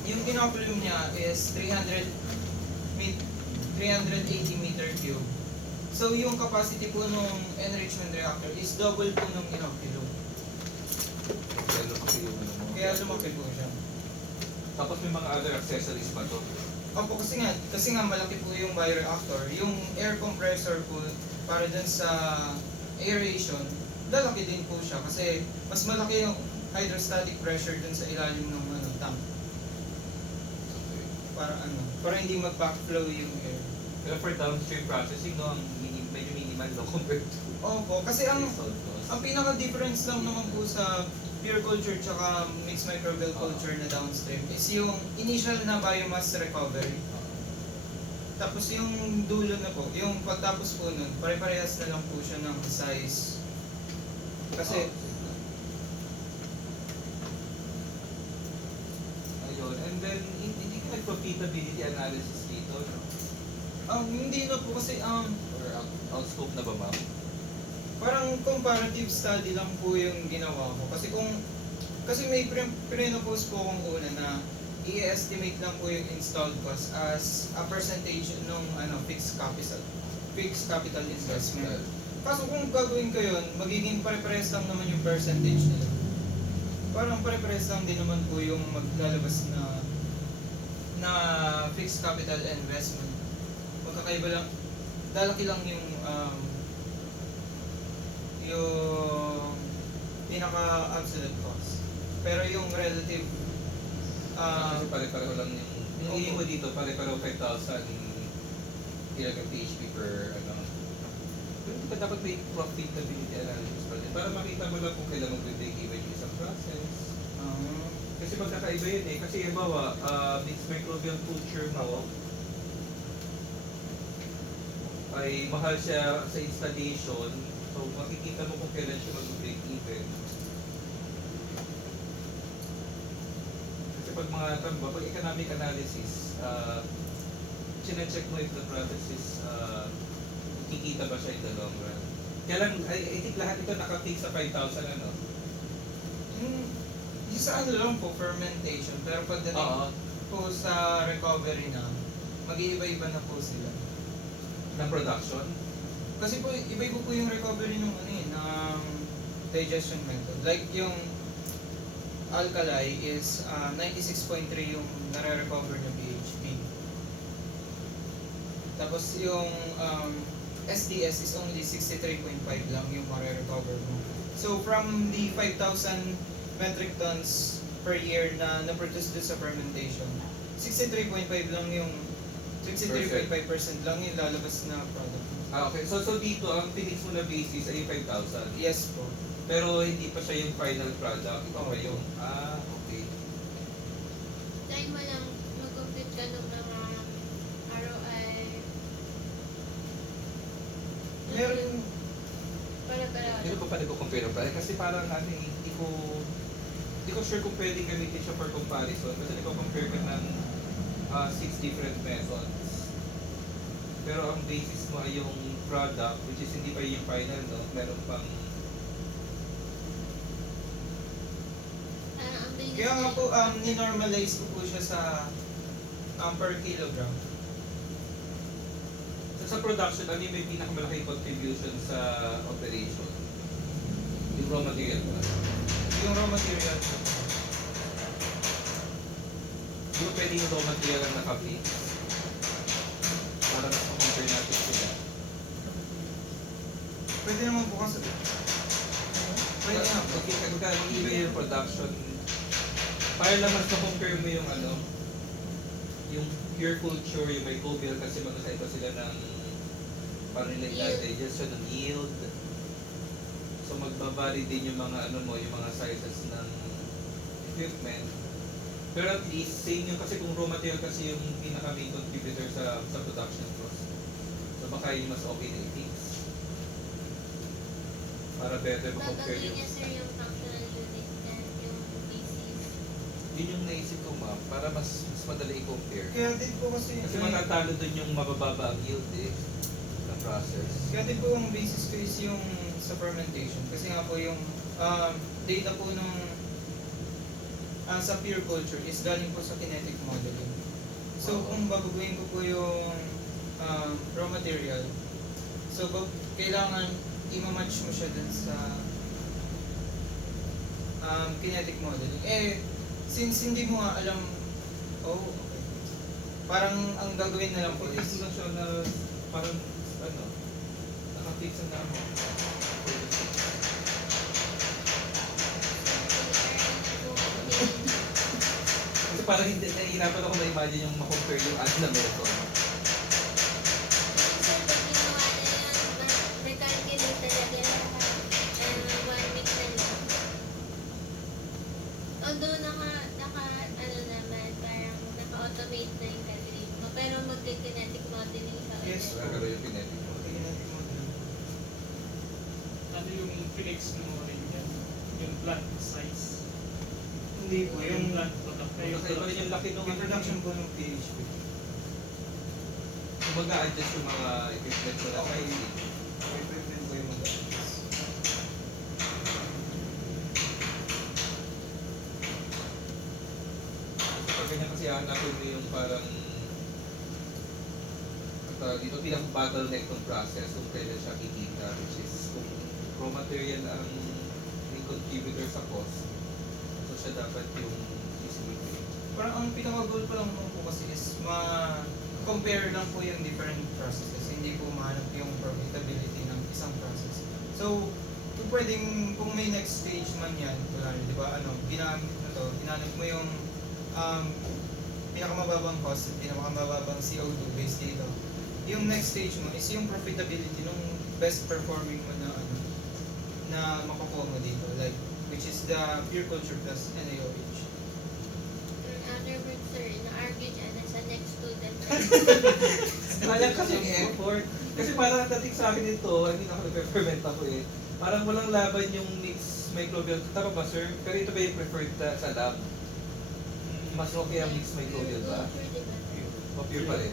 yung inoculum niya is 380 meter cube. So yung capacity po nung enrichment reactor is double po nung inoculum. Kaya lumaki yung ano mo. Kaya lumaki po siya. Tapos may mga other accessories pa to. Opo, kasi nga malaki po yung bioreactor. Yung air compressor po para dun sa aeration, lalaki din po siya kasi mas malaki yung hydrostatic pressure dun sa ilalim ng tank. Para hindi mag-backflow yung air. Pero for downstream processing, no, ang medyo minimal no, compared to Opo, kasi ang salt cost. pinaka-difference lang naman po sa pure culture tsaka mixed microbial culture na downstream is yung initial na biomass recovery. Tapos yung dulo na po, yung pagtapos po nun, pare-parehas na lang po siya ng size. Kasi, Ayun, and then hindi ka nag-profitability analysis dito, no? hindi na po kasi, Or out-scope na ba, ma'am? parang comparative study lang po yung ginawa ko. Kasi may pre-post po akong una na i-estimate lang po yung installed cost as a percentage nung fixed capital investment. Kaso kung gagawin ko yun, magiging pare-pares lang naman yung percentage nila. Parang pare-pares lang din naman po yung maglalabas na fixed capital investment. Magkakaiba lang, lalaki lang yung pinaka-absolute cost. Pero yung relative, Kasi pare-pareho lang yung hingin mo dito, pare-pareho 5,000 kilogram PHP per Pero di ba dapat may profitability analysis pa din? Para makita mo lang kung kailan mag-break even yung isang process. Kasi magkakaiba yun eh. Kasi halimbawa, mixed microbial culture mo ay mahal siya sa installation. So makikita mo kung kailan siya mag-break even. Kasi pag pag economic analysis, chine-check mo if the process is kikita ba siya in the long run. Kaya lang, I think lahat ito naka-fix sa 5,000 yung sa lang po, fermentation. Pero pagdating Oo. po sa recovery na, mag-iiba-iba na po sila. ng production. Kasi po, iba-iba po yung recovery ng ng digestion method. Like yung alkali is 96.3 yung nare-recover na PHP. Tapos yung SDS is only 63.5 lang yung mare-recover mo. So from the 5,000 metric tons per year na na-produce doon sa fermentation, 63.5 lang yung 63.5% lang yung lalabas na product. Okay. So dito, ang pinix mo na basis ay yung 5,000. Yes po. Pero hindi pa siya yung final product. Ito pa Okay. yung, okay. Try mo lang mag-compute ka ng mga ROI. Meron, Hindi ko pa nagko-compare pa. Kasi parang hindi ko sure kung pwede gamitin siya for comparison. Kasi nagko-compare ka ng 6 different methods. Pero ang basis mo ay yung product, which is hindi pa yung final, no? Meron pang Ang bilis Kaya nga niya- po, ninormalize ko po siya sa per kilogram. sa production, ano yung may pinakamalaking contribution sa operation? Yung raw material ba? Yung raw material po. Di ba pwede yung raw material ang naka-fix? Para mas ma-compare natin sila. Pwede naman po kasi. Pwede nga po. Okay, kaya iba yung production. Para lang mas ma-compare mo yung ano, yung pure culture, yung may cobial kasi magkakaiba sila ng paano nila Yield. i-digestion ng yield. So magbabari din yung mga ano mo, yung mga sizes ng equipment. Pero at least, same yung kasi kung raw material kasi yung pinaka main contributor sa production cost. So baka yung mas okay na i-fix. Para better ma-compare Babagay yung... niya sir yung functional unit niya, yung basis. Yun yung naisip ko ma'am, para mas madali i-compare. Kaya din po kasi. Kasi matatalo dun yung mabababa ang yield eh, na process. Kaya din po ang basis ko is yung sa fermentation. Kasi nga po yung data po nung sa pure culture is galing po sa kinetic modeling. So kung babaguhin ko po yung raw material, so kailangan i-match mo siya dun sa kinetic modeling. Eh, since hindi mo nga alam, okay. Parang ang gagawin na lang po Fix is, lang siya na parang ano, naka-fix na ako. Kasi parang hindi, nahihirapan ako na-imagine yung ma-compare yung add na method. Sir, pag ginawa niya yan, recalculate talaga lahat. 1 week na lang. Although ano naman, parang naka-automate na yung calculate mo. Pero magka-kinetic modeling siya. Yes, ulit. Nagkaroon yung kinetic mo. kinetic modeling. Ano yung flex mo rin yan? Yung plant size. Hindi po, yung plant product. Magkaiba rin yung laki nung yung production po ng PHP. Kung mag-a-adjust yung mga equipment mo na Okay. sizing. Equipment po yung mag-adjust. Pag ganyan kasi hanapin mo yung parang dito pinaka-bottleneck ng process kung kailan siya kikita, which is kung raw material ang main contributor sa cost, so siya dapat yung isipin. Parang ang pinaka-goal ko lang po kasi is ma-compare lang po yung different processes. Hindi po mahanap yung profitability ng isang process. So, kung pwedeng, kung may next stage man yan, wala rin, di ba, ginamit mo yung pinakamababang cost at pinakamababang CO2 based dito. Yung next stage mo is yung profitability ng best performing mo na makukuha mo dito, like, which is the pure culture plus NaOH. In other words, sir, na-argue dyan, nasa next student. Sayang kasi yung effort. Kasi parang dating sa akin ito, hindi ako nag-ferment ako eh. Parang walang laban yung mixed microbial. Tama ba sir? Pero ito ba yung preferred sa lab? Mas okay ang mixed microbial ba? Sure, diba? O pure pa rin?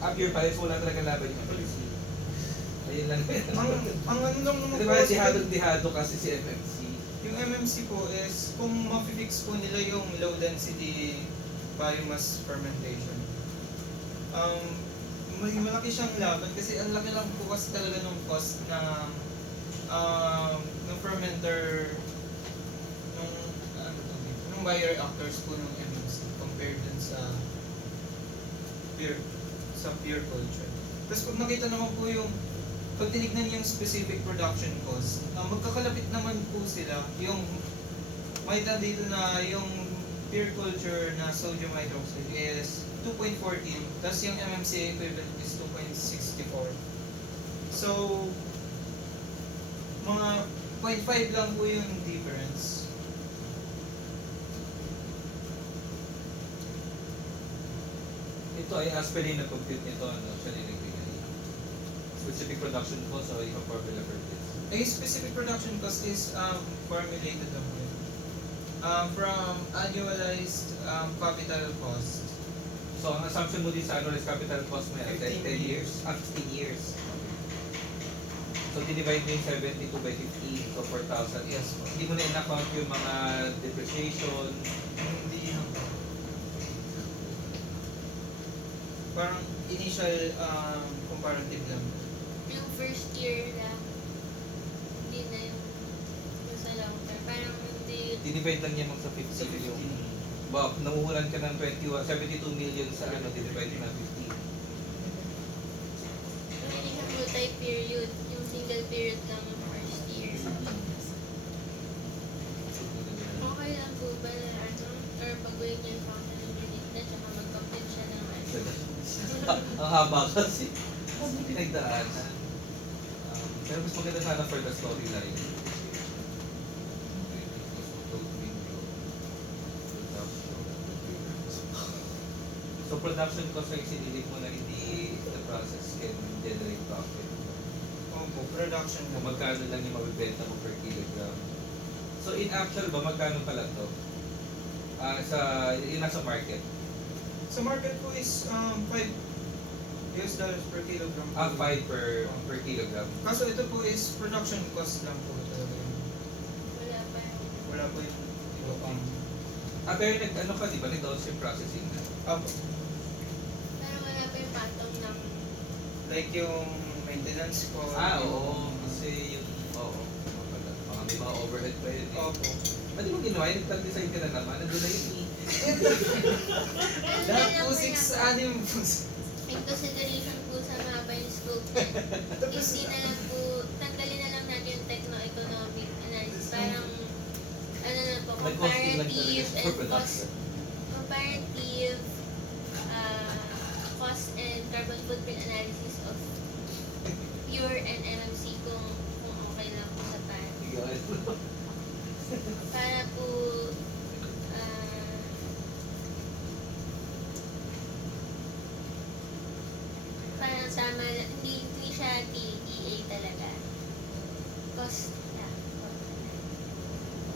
Pure pa rin, so wala talaga laban yung MMC. Ayun lang. ang ano lang naman Di po ba kasi- dihado kasi si MMC? Yung MMC po is kung ma-fix po nila yung low density biomass fermentation. Malaki siyang laban kasi ang laki lang po kasi talaga ng cost ng fermenter nung bioreactors po ng MMC compared dun sa pure culture. Tapos pag nakita naman po yung pag tinignan yung specific production cost, magkakalapit naman po sila. Yung makita dito na yung pure culture na sodium hydroxide is 2.14, tapos yung MMC equivalent is 2.64. So, mga 0.5 lang po yung difference. Ito ay aspirin na compute nito, ano, siya nilagay. Specific production cost o yung formula for this. A specific production cost is formulated naman from annualized capital cost So, ang assumption mo din sa annualized capital cost mo yan, 10 15 years? 15 years. So, divide mo yung 72 by 15, so 4,000. Yes po. Hindi mo na in-account yung mga depreciation. Hindi na po. Parang initial comparative lang. Yung first year lang, hindi na yung sa long term. Parang hindi, Dinivide lang niya mag sa 50 yung... Wow, nanguhulan ka ng 72 million sa ano, divide mo ng 50. hindi siya multi-period. Yung single period lang yung first year. Okay lang po ba na ano, or pag-wait niya yung function ng unit na tsaka mag-complete siya ng ano. Ang haba kasi. Pinagdaanan. Pero mas maganda sana for the storyline. So production cost ay sinilip mo na hindi the process can generate profit. Opo, production Kung lang. magkano lang yung mabibenta mo per kilogram. So in actual ba, magkano pala to? Yung nasa market? Sa market po is $5 per kilogram. po. 5 per kilogram. Kaso ito po is production cost lang po talaga. Wala pa yung Wala po yung iba pang... Pero nag-ano ka, di ba? Nag-downstream processing na. Opo. pero wala pa yung patong ng Like yung maintenance cost. Oo. Kasi yung... Oo. Mga may mga overhead pa yun. Opo. Pwede mo ginawa yun? Nag-design ka na naman. Nandun na yun eh. Lahat po 6-anim po. in consideration po sa mahaba yung scope niya. Hindi na lang po, tanggalin na lang natin yung techno-economic analysis. Parang, ano na po, May costing lang comparative talaga for and production. comparative cost and carbon footprint analysis of pure and MMC kung okay lang po sa pan. Para po parang sama, hindi siya TEA talaga. Cost lang.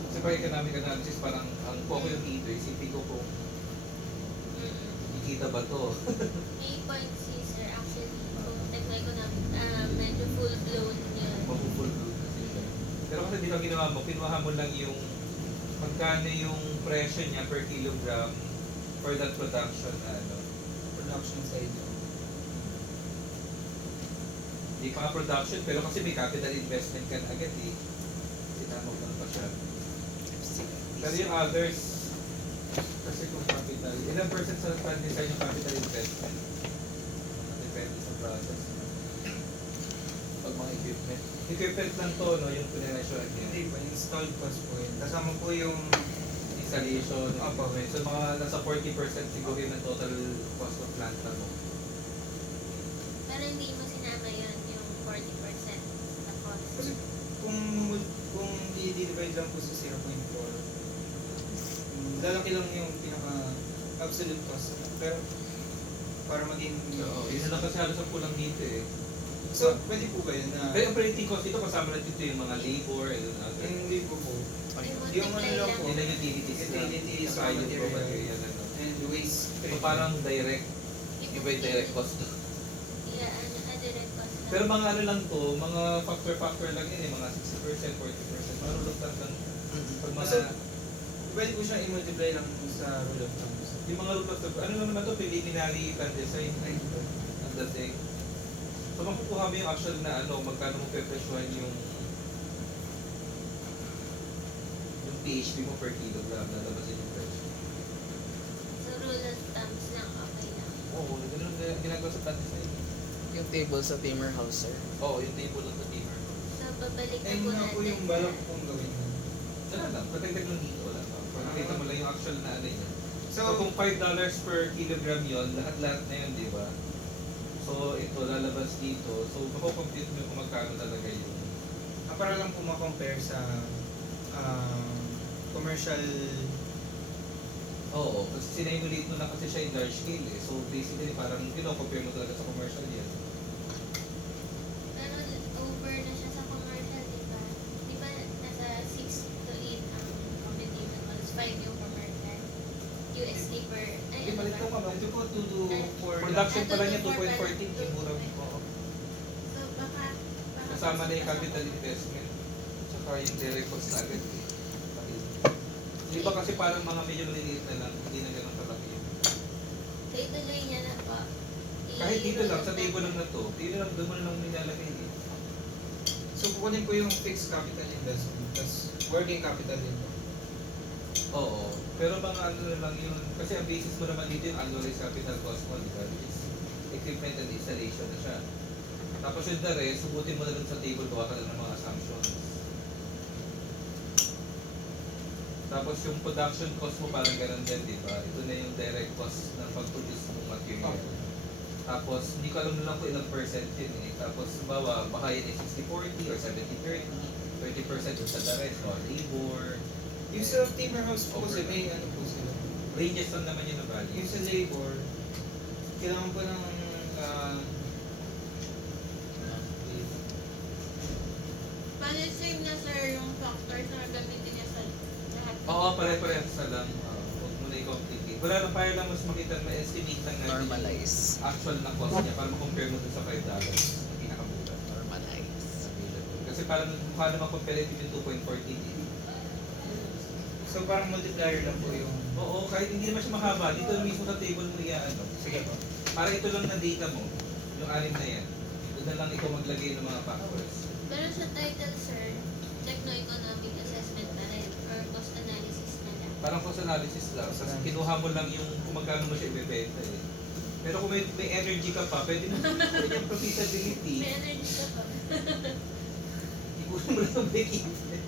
Sa per economic analysis, parang ang poco yung dito, isipin ko kung kikita ba to. May point si sir actually kung techno-economic, medyo full-blown yun. Mapupuldo kasi siya. Pero kasi dito ang ginawa mo, kinuha mo lang yung magkano yung presyo niya per kilogram for that production ano. Production side. Hindi pa nga production, pero kasi may capital investment ka na agad eh. Sinamog lang pa siya. Pero yung others, kasi kung capital, ilang percent sa plan design yung capital investment? Depende sa process. Pag mga equipment. Equipment lang to, no, yung pinag-measurean niya. Hindi po, installed cost po yun. Kasama po yung... Installation, Opo. equipment. So mga nasa 40% siguro yun ang total cost of plant mo. Pero hindi mo sinama yun, yung 40% na cost. Kasi kung i-divide lang po sa 0.4, lalaki lang yung pinaka absolute cost. Pero para maging... So, yun lang kasi halos ang kulang dito eh. So, pwede po ba yun na... Pero operating cost dito kasama na dito yung mga labor and other. Hindi po po. Yung Yung ano multiply lang lang. po. Yun ang utilities na. Utilities, Saka yung material. raw material ano. And waste. So parang direct, iba yung direct cost. Yeah, direct cost lang. Pero mga ano lang to, mga factor lang yun eh, mga 60%, 40%. Mga rule of thumb lang. Pag mga, So, pwede po siya i-multiply lang sa rule of thumb. yung mga rule of thumb, ano naman to, preliminary plan design, ang dating. So makukuha mo yung actual na ano, magkano mo pepresyohan yung PHP mo per kilogram, lalabasin yung presyo. So, rule of thumbs lang, okay lang. Oo, ganun ang ginagawa sa plan design. Yung table sa Tamer House, sir. Oo, yung table ng timer. So, babalik na Eh, po nga po natin. yung balak kong gawin. Wala lang, patagdag lang dito, wala pa. Para makita mo lang yung actual na ano yun. So So, kung $5 per kilogram yon, lahat-lahat na yun, di ba? So ito, lalabas dito. So makukompute mo kung magkano talaga yun. para lang po ma-compare sa commercial... Oo, kasi sinimulate mo na kasi siya in large scale eh. So basically parang compare mo talaga sa commercial yan. Pero over na siya sa commercial, di ba? Di ba nasa 6 to 8 ang competition models, 5 yung commercial. USD per, Hindi, ayun balik ba? ko mama. Ito po 2 to production Ito, pala niya 2.14, 2.14, siguro. Oo. So, baka Kasama na yung capital investment. Tsaka yung direct cost na agad. Yung iba kasi parang mga medyo maliliit na lang, hindi na ganun kalaki yun. So, ituloy niya na po. Kahit dito lang, sa table lang na to, dito lang, doon mo na lang nilalagay eh. So, kukunin ko yung fixed capital investment, tapos working capital din po. Oo. Pero mga ano na lang yun, kasi ang basis mo naman dito yung annualized capital cost mo, di ba? Which is equipment and installation na siya. Tapos yung the rest, subutin mo na lang sa table, gawa ka lang ng mga assumptions. Tapos yung production cost mo parang ganun din, di ba? Ito na yung direct cost ng pag-produce ng material. Tapos, hindi ko alam na lang kung ilang percent yun eh. Tapos, bawa, baka yun ay 60-40 or 70-30, 20% dun sa the rest, no? Labor, Yung sa Timber House po kasi may ano po sila. ranges lang naman yun ang Yung value. sa labor, kailangan po ng Bale, same na sir yung factors na gamitin niya sa lahat. Oo, pare-parehas na lang. Huwag mo na i-complicate. Wala lang, para lang mas makita, ma-estimate lang natin yung Normalize. actual na cost niya para ma-compare mo dun sa $5 na pinakamura. Normalize. Kasi parang mukha naman comparative yung 2.14 eh. so parang multiplier lang po yung Oo, kahit hindi naman siya mahaba, dito mismo sa table mo ano. sige po. Para ito lang na data mo, yung anim na yan. Doon na lang ikaw maglagay ng mga factors. Pero sa title sir, techno-economic assessment na rin or cost analysis na lang. Parang cost analysis lang. Tapos kinuha mo lang yung kung magkano mo siya ibebenta eh. Pero kung may energy ka pa, pwede mo pwede yung profitability. May energy ka pa. Ikuha mo lang ang break-even.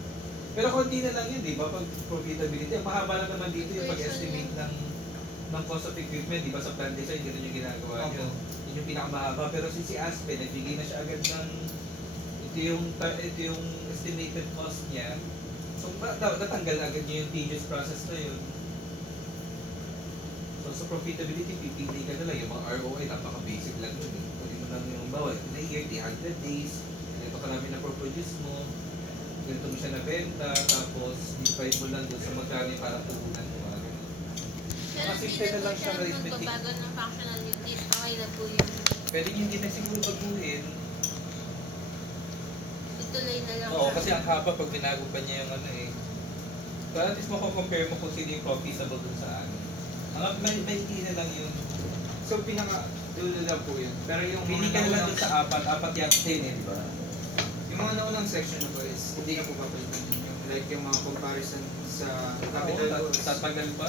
Pero konti na lang yun, di ba? Pag profitability. Ang mahaba lang naman dito yung pag-estimate ng cost of equipment, di ba? Sa plant design, ganun yung ginagawa nyo. Yun yung pinakamahaba. Pero si Aspen, nagbigay na siya agad ng ito yung estimated cost niya. So, natanggal agad niya yung tedious process na yun. So, sa profitability, pipili ka na lang. Yung mga ROI, napaka-basic lang yun. Pwede mo lang yung bawal. In a year, 300 days. Ito ka namin na produce mo. Ganito mo siya nabenta. Tapos, divide mo lang doon sa magkano yung parang tuhunan mo. Mga ganun. Pero Kasi hindi pwede na po lang siya siya arithmetic. magbabago ng functional unit. Okay na po yun. Pwede nyo hindi na siguro baguhin. Ituloy na lang. Oo, kasi ang haba pag binago pa niya yung ano eh. So at least mako-compare mo kung sino yung profitable dun sa ano. May hindi na lang yun. So pinaka dulo lang po yun. Pero yung Pili ka na lang dun sa apat yata din eh, di ba? yung mga naunang section na po is hindi na po papalitan yung like yung mga comparison sa capital Oo, goods. tatagal pa.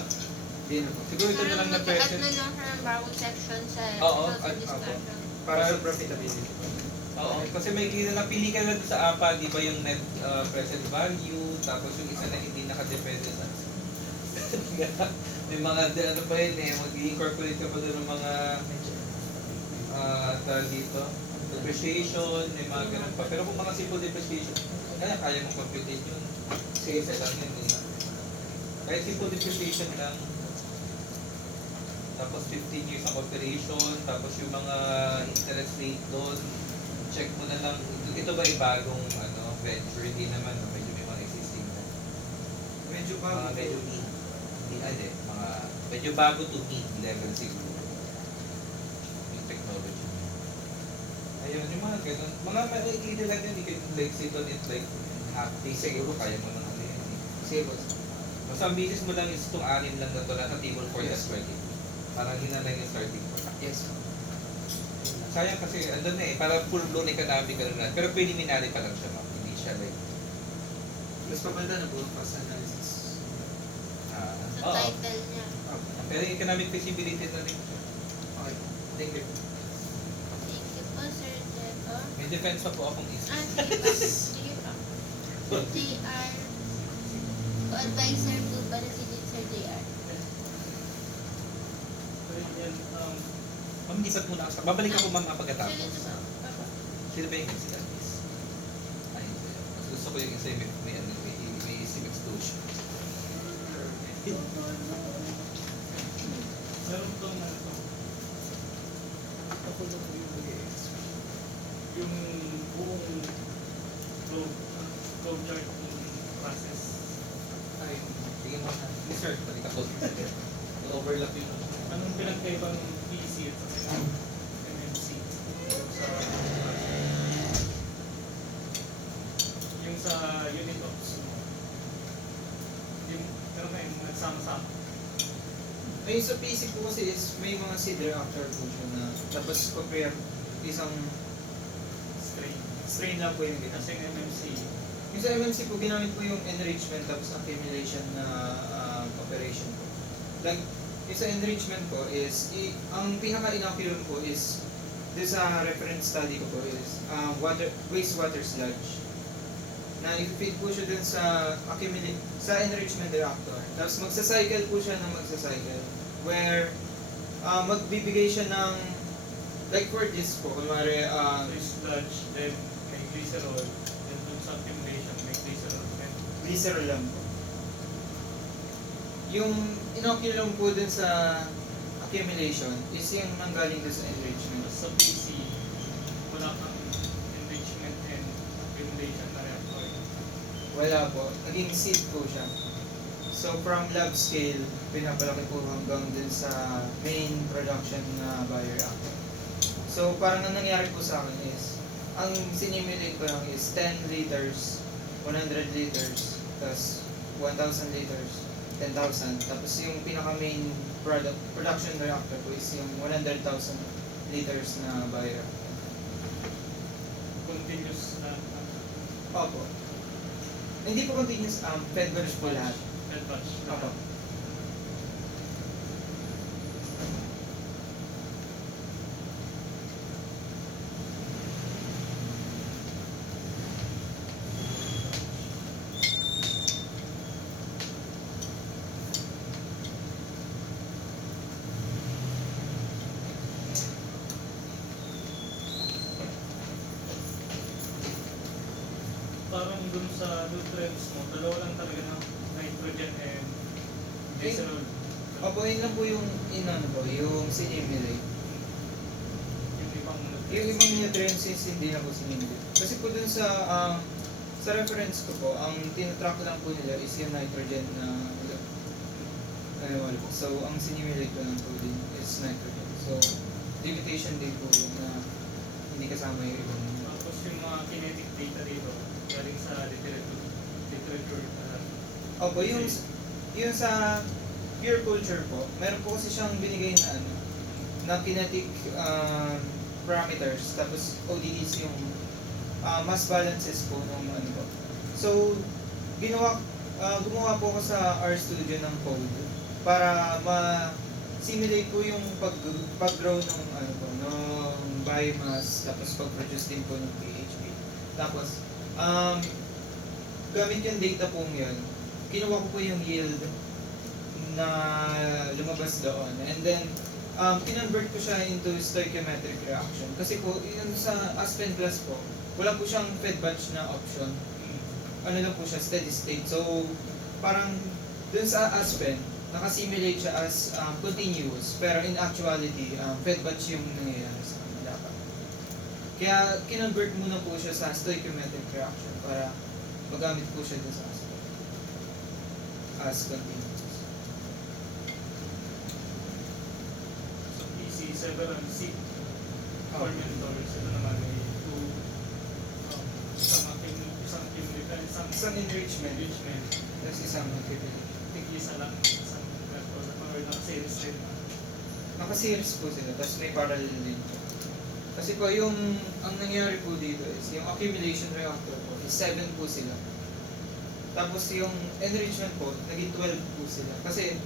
Hindi na po. Siguro ito na lang na Mag-add present. na lang siya ng bagong section sa Oo, sa discussion. Para sa profitability. Oo, kasi may hindi na lang, pili ka na dun sa apat, di ba yung net present value, tapos yung isa na hindi nakadepende sa may mga ano pa yun eh, mag-incorporate ka pa doon ng mga tawag dito, depreciation, may mga ganun pa. Pero kung mga simple depreciation, kaya mong compute yun. Sige, isa lang yun eh. Kahit simple depreciation lang, tapos 15 years ang operation, tapos yung mga interest rate doon, check mo na lang, ito ba ay bagong venture? Hindi naman, medyo may mga existing na. Medyo Mga bago. medyo medyo bago to mid level siguro. Yung technology. Ayun, yung mga ganun. Mga makikita lang yun, you can like sit on it like half day siguro, kaya mo nang ano yun eh. Sige po. Basta ang basis mo lang is itong anim lang na ito na sa table 4 as well. Parang yun na lang yung starting point. Yes. Sayang kasi andun na eh, parang full blown economic gano'n na. Pero preliminary pa lang siya, ma'am. Hindi siya like, Mas papalda na po ang cost analysis. Sa title niya. pero yung economic feasibility na rin siya. Okay. Thank you. Thank you po, Sir Jeto. May defense pa po akong isa. Sige pa. Sige pa. JR. Co-advisor po para si Sir JR. So yan, Ma'am, di ba't muna ako? Babalik ako ma'am Sir, pagkatapos. ito po. Papa. Sino ba yung incident is? Ay, mas gusto ko yung isa yung may sim exposure. meron itong yung buong flow chart ng process. Ay, sige mo na. Sir, balik ako. Overlap yung Anong pinagkaibang PC at MMC. Sa yung sa unit ops. Yung meron kayong nagsama-sama. Ayun sa PC po kasi is may mga seed reactor po siya na tapos compare isang strain lang po yung ginamit. Kasi yung MMC, Yung sa MMC po, ginamit po yung enrichment tapos accumulation na operation po. Like, yung sa enrichment po is, ang pinaka-inoculum po is, this sa reference study ko po is, wastewater sludge. Na i-feed po siya dun sa sa enrichment reactor. Tapos magsa-cycle po siya ng magsa-cycle. Where, magbibigay siya ng, like for this po, kunwari, this sludge, then may glycerol, then dun sa accumulation, may glycerol, and glycerol lang po. Yung inoculum po dun sa accumulation is yung nanggaling dun sa enrichment. sa PC, wala kang enrichment and accumulation na reactor. Wala po. Naging seed po siya. So from lab scale, pinapalaki po hanggang dun sa main production na bioreactor. So parang ang nangyari po sa akin is, ang sinimulate ko lang is 10 liters, 100 liters, tapos 1,000 liters, 10,000. Tapos yung pinaka-main production reactor po is yung 100,000 liters na bioreactor. Continuous na Opo. Hindi po continuous, fed batch po lahat. fed batch. Opo. Parang dun sa nutrients mo, dalawa lang talaga ng nitrogen and glycerol. Opo, yun lang po yung inano po, yung sinimulate. Yung ibang Yung nutrients. ibang nutrients is hindi na po sinimulate. Kasi po dun sa reference ko po, ang tinatrack lang po nila is yung nitrogen na ano po. So, ang sinimulate ko lang po din is nitrogen. So, limitation din po yun na hindi kasama yung ibang. Tapos yung mga kinetic data dito, galing sa literature. Opo, yung sa pure culture po, meron po kasi siyang binigay na ano, na kinetic parameters, tapos ODEs yung mass balances po nung ano po. So, gumawa po ako sa RStudio ng code para ma-simulate po yung pag-grow ng ano po, ng biomass, tapos pag-produce din po ng PHP. Tapos, gamit yung data pong yun, kinuha ko po yung yield na lumabas doon. And then, kinonvert ko siya into stoichiometric reaction. Kasi po, yun sa Aspen Plus po, wala po siyang fed batch na option. Ano lang po siya, steady state. So, parang dun sa Aspen, nakasimulate siya as continuous. Pero in actuality, fed batch yung nangyayari sa kanya dapat. Kaya, kinonvert muna po siya sa stoichiometric reaction para magamit po siya dun sa Aspen. As continuous. So PC, several seed fermenters. Ito naman ay isang Isang enrichment, tapos isang accumulation. tig-isa lang, isang reactor or naka-series din. Naka-series po sila, tapos may parallel din po. Kasi po ang nangyari po dito is, yung accumulation reactor po is 7 po sila. Tapos yung enrichment po, naging 12 po sila. Kasi,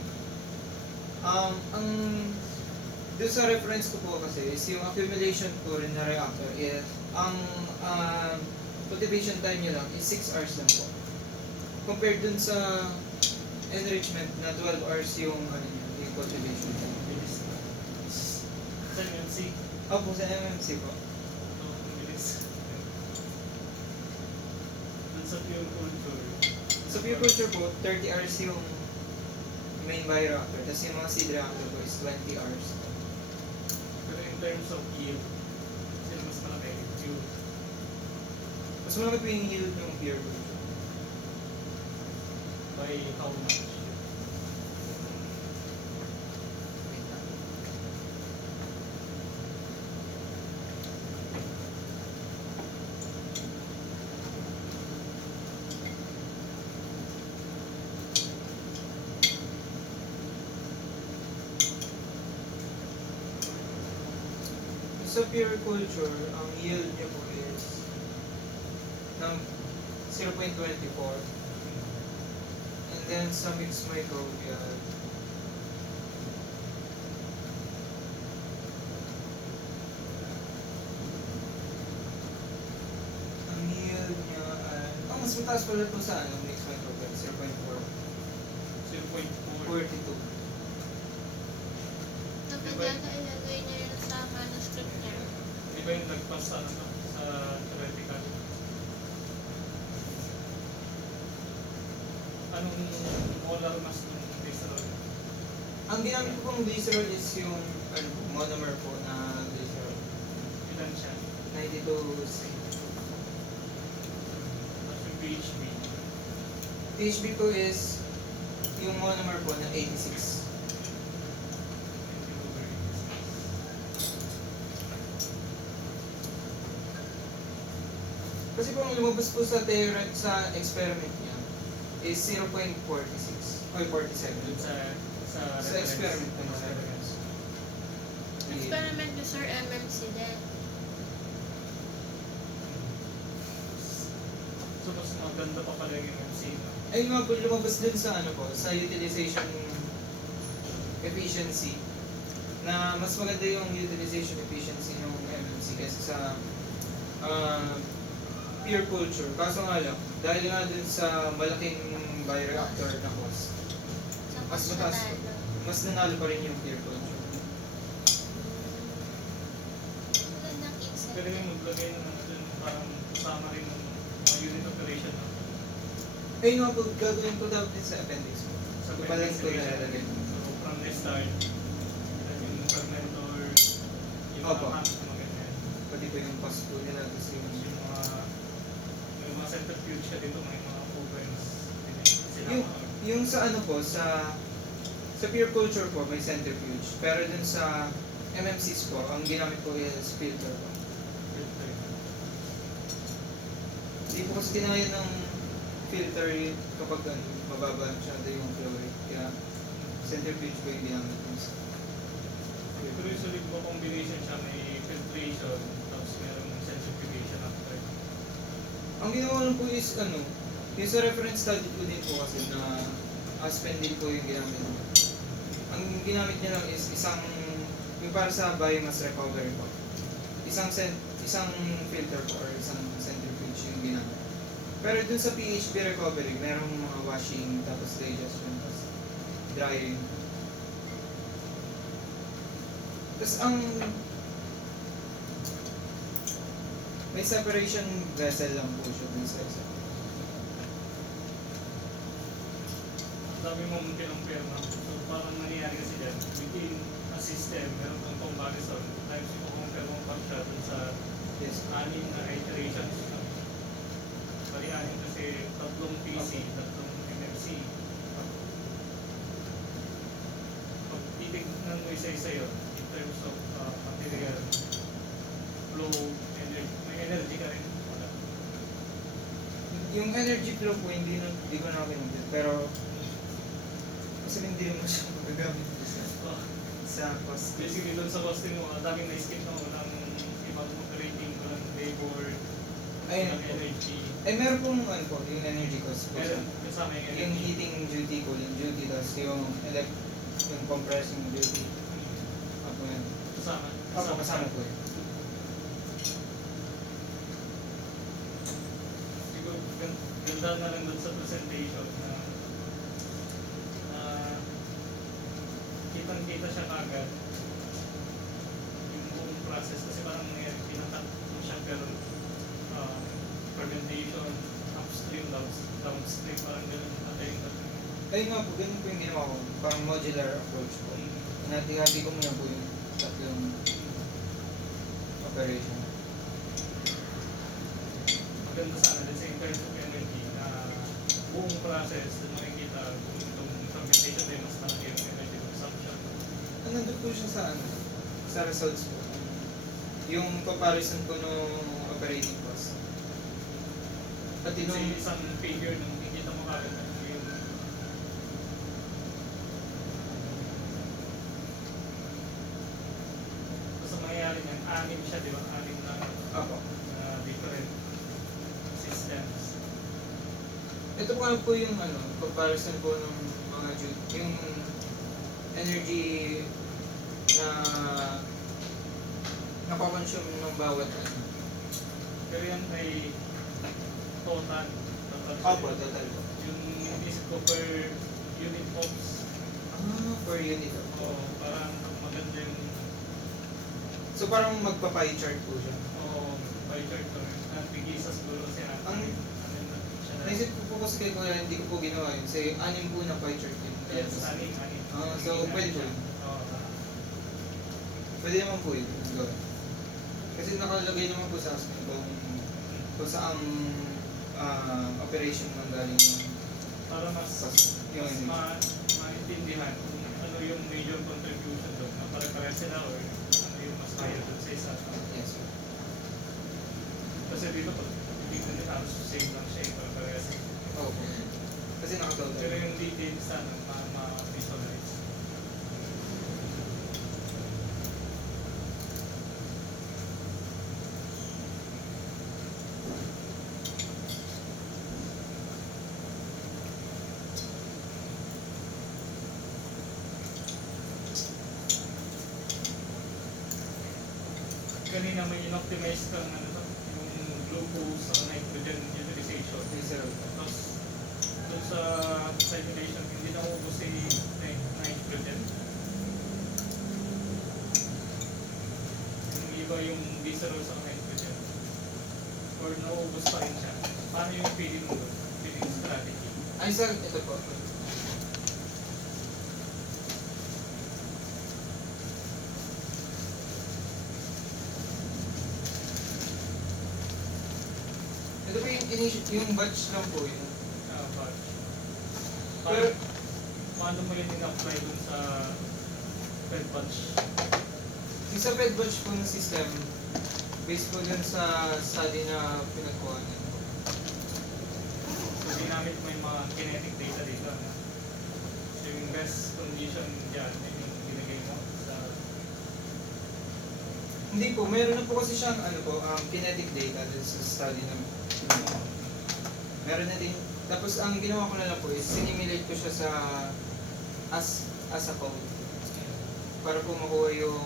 doon sa reference ko po kasi is yung accumulation po rin na reactor is, ang cultivation time nyo lang is 6 hours lang po. Compared dun sa enrichment na 12 hours yung, yung cultivation time. Bilis na. Sa MMC, Opo, sa MMC po. ang bilis. Dun sa pure culture. Sa pure culture po, 30 hours yung main bioreactor, tapos yung mga seed reactor po is 20 hours. Pero in terms of yield, sino mas malaki? Pure. Mas malaki po yung yield yung pure culture. By how much? Wait lang. sa pure culture, ang yield niya po is ng 0.24. And then sa mixed microbial, ang yield niya ay, mas mataas pala po sa mixed microbial, 0.4. 0.4. 42. Dapat yata ilagay niya yun sa manuscript niya. Di ba yung nagpas sa theoretical? Anong molar mass ng glycerol? Ang ginamit ko pong glycerol is yung monomer po na glycerol. Ilan siya? 92C. Tapos yung PHB. PHB po is yung monomer po na 86. Kasi po ang lumabas po sa experiment niya is 0.46 o 47. Dun sa Sa experiment po niya. Experiment niyo, Sir, MMC din. So mas maganda pa pala yung MC, no? Ay nga po lumabas dun sa sa utilization efficiency na mas maganda yung utilization efficiency ng MMC kaysa sa pure culture. Kaso nga lang, dahil nga dun sa malaking bioreactor na cost, Sa Mas mas mataas. natalo. mas nanalo pa rin yung pure culture. Magandang insight. Pwede yung maglagay ng dun parang kasama rin ng mga unit operation, no? Ay nga po, gagawin ko dapat din sa appendix mo. Sa Ito pala appendix ko operation. nalalagay. So from the start, yung fermentor, yung Opo. mga ganyan. Pati po yung cost po nila, tapos yung Yung mga centrifuge ka dito, may mga ovens. Sila Yung- yung sa sa pure culture po may centrifuge, pero dun sa MMCs po, ang ginamit ko is filter po. Hindi po kasi kinaya ng filter kapag mababa masyado yung flow rate, kaya centrifuge po yung ginamit ko. Pero usually po combination siya, may filtration, tapos merong centrifugation after. Ang ginawa lang po is yung sa reference study ko din po kasi na Aspen din po yung ginamit ko. Ang ginamit niya lang is yung para sa biomass recovery po. Isang filter po or isang centrifuge yung ginamit. Pero dun sa PHP recovery, merong mga washing, tapos digestion, tapos drying. Tapos may separation vessel lang po siya dun sa isa. Ang dami mong kinumpir, no? So parang nangyayari kasi dyan, within a system, meron kang comparison, times yung compare mo pa siya dun sa Yes. 6 na iterations, no? Bali 6 kasi 3 PC, 3 MMC. Pag titignan mo isa-isa yun, in terms of material, flow, energy, may energy ka rin. Wala. Yung energy flow po, hindi ko na kinumpit. Pero, kasi hindi mo siya magagamit po sa cost. Basically doon sa costing mo, ang daming na-skip na ng ibang operating ko ng labor, Ayun ng po. energy. Ay, meron pong yung energy cost po. Meron kasama yung Yung energy. heating duty, cooling duty, tapos yung yung compressing duty. Ako yan. Kasama. Ako, kasama po yun. Siguro, ganda na lang doon sa presentation na kitang-kita siya kagad yung buong process kasi parang pinatat mo siya pero fermentation, upstream, downstream, parang gano'n natin yung Ayun nga po, ganun po yung ginawa ko. Parang modular approach po. Nati-hati ko muna po yung tatlong operation. maganda sana din sa in terms of energy na buong process na makikita kung itong fermentation ay mas malaki yung energy consumption. Nandun po siya sa results po. Yung comparison ko nung operating cost. Pati nung Kasi isang figure nung makikita mo kagad na yung basta mangyayari niyan, anim siya, di ba? Anim na Opo. different systems. Ito po po yung comparison po ng mga yung energy na nakoconsume ng bawat Pero yan ay total. Opo, total po. Yung isip ko per unit ops. Per unit. O parang maganda yung So parang magpa-pie chart po siya. pie chart ko rin. Nagbigay sa siguro kasi Ang- siya na. Naisip ko po kasi kayo kung hindi ko po ginawa yun. Kasi anim po na pie chart yun. Yes, anim. So pwede po yun. Oo. Pwede naman po yun. Gawin. Kasi nakalagay naman po sa akin kung saang operation ng galing Para mas yung maintindihan kung ano yung major contribution doon. Na pare-pareha sila or ano yung mas kaya doon sa isa. Yes. Kasi dito pag tingnan nila halos same lang siya eh, pare-pareha sila. Opo. Kasi Pero nakatotal. yung details sana ma-visualize. Kanina may in-optimize kang yung glucose sa nitrogen utilization. Yes, sir. Tapos doon sa simulation, hindi na ubos si nitrogen. Yung iba yung visceral sa nitrogen. Or naubos pa rin siya. Paano yung feeding mo doon? Feeding strategy. Ay, sir, ito po. Ito po yung batch lang po yun. But, Pero- paano mo yun in-apply doon sa fed batch? Yung sa fed batch po ng system, based po dun sa study na pinagkuha niya. So, ginamit mo yung mga kinetic data dito. No? So, yung best condition dyan, yun yung binigay mo sa Hindi po, meron na po kasi siyang kinetic data dun sa study na meron na din. Tapos ang ginawa ko na lang po is sinimulate ko siya sa as a code para po makuha yung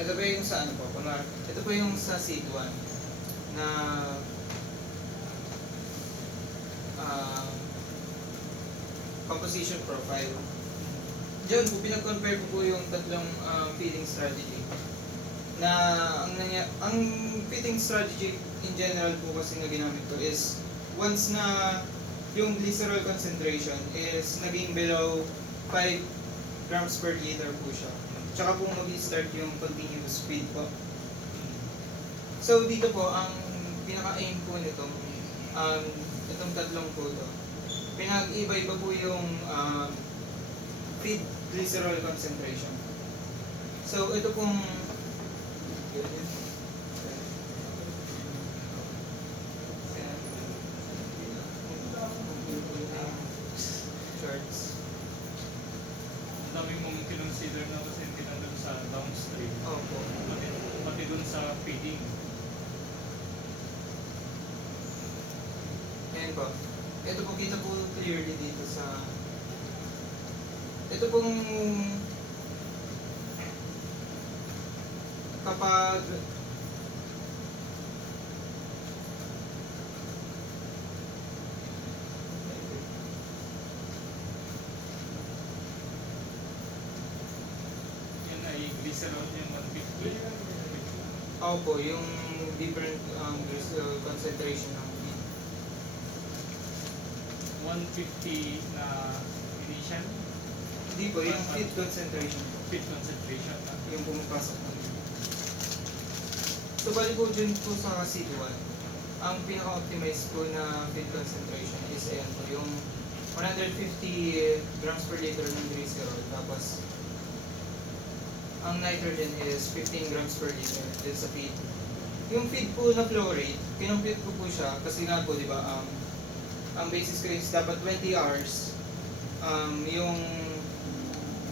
ito po yung sa po, kunwari, ito po yung sa C1 na composition profile. Diyan po, pinag-compare ko po yung tatlong feeding strategy. Na ang feeding strategy in general po kasi na ginamit ko is once na yung glycerol concentration is naging below 5 grams per liter po siya. Tsaka po mag-start yung continuous feed po. So dito po, ang pinaka-aim po nitong itong tatlong po ito, pinag-iba-iba po yung feed glycerol concentration. So ito pong charts. ang dami mong kinonsider na kasi hindi na doon sa downstream. Opo. Pati doon sa feeding. Ayan po. Ito po, kita po clearly dito sa ito pong kapag Yan ay glycerol yung 150. opo, yung different glycerol concentration ng feed. 150 na initial Hindi po, yung feed concentration po. feed concentration. Yung pumapasok ng So, bali po dun po sa CD1, ang pinaka-optimized po na feed concentration is ayan po, yung 150 grams per liter ng glycerol. Tapos, ang nitrogen is 15 grams per liter din sa feed. Yung feed po na flow rate, kinompute ko po siya kasi nga po, di ba, ang basis ko is dapat 20 hours. Yung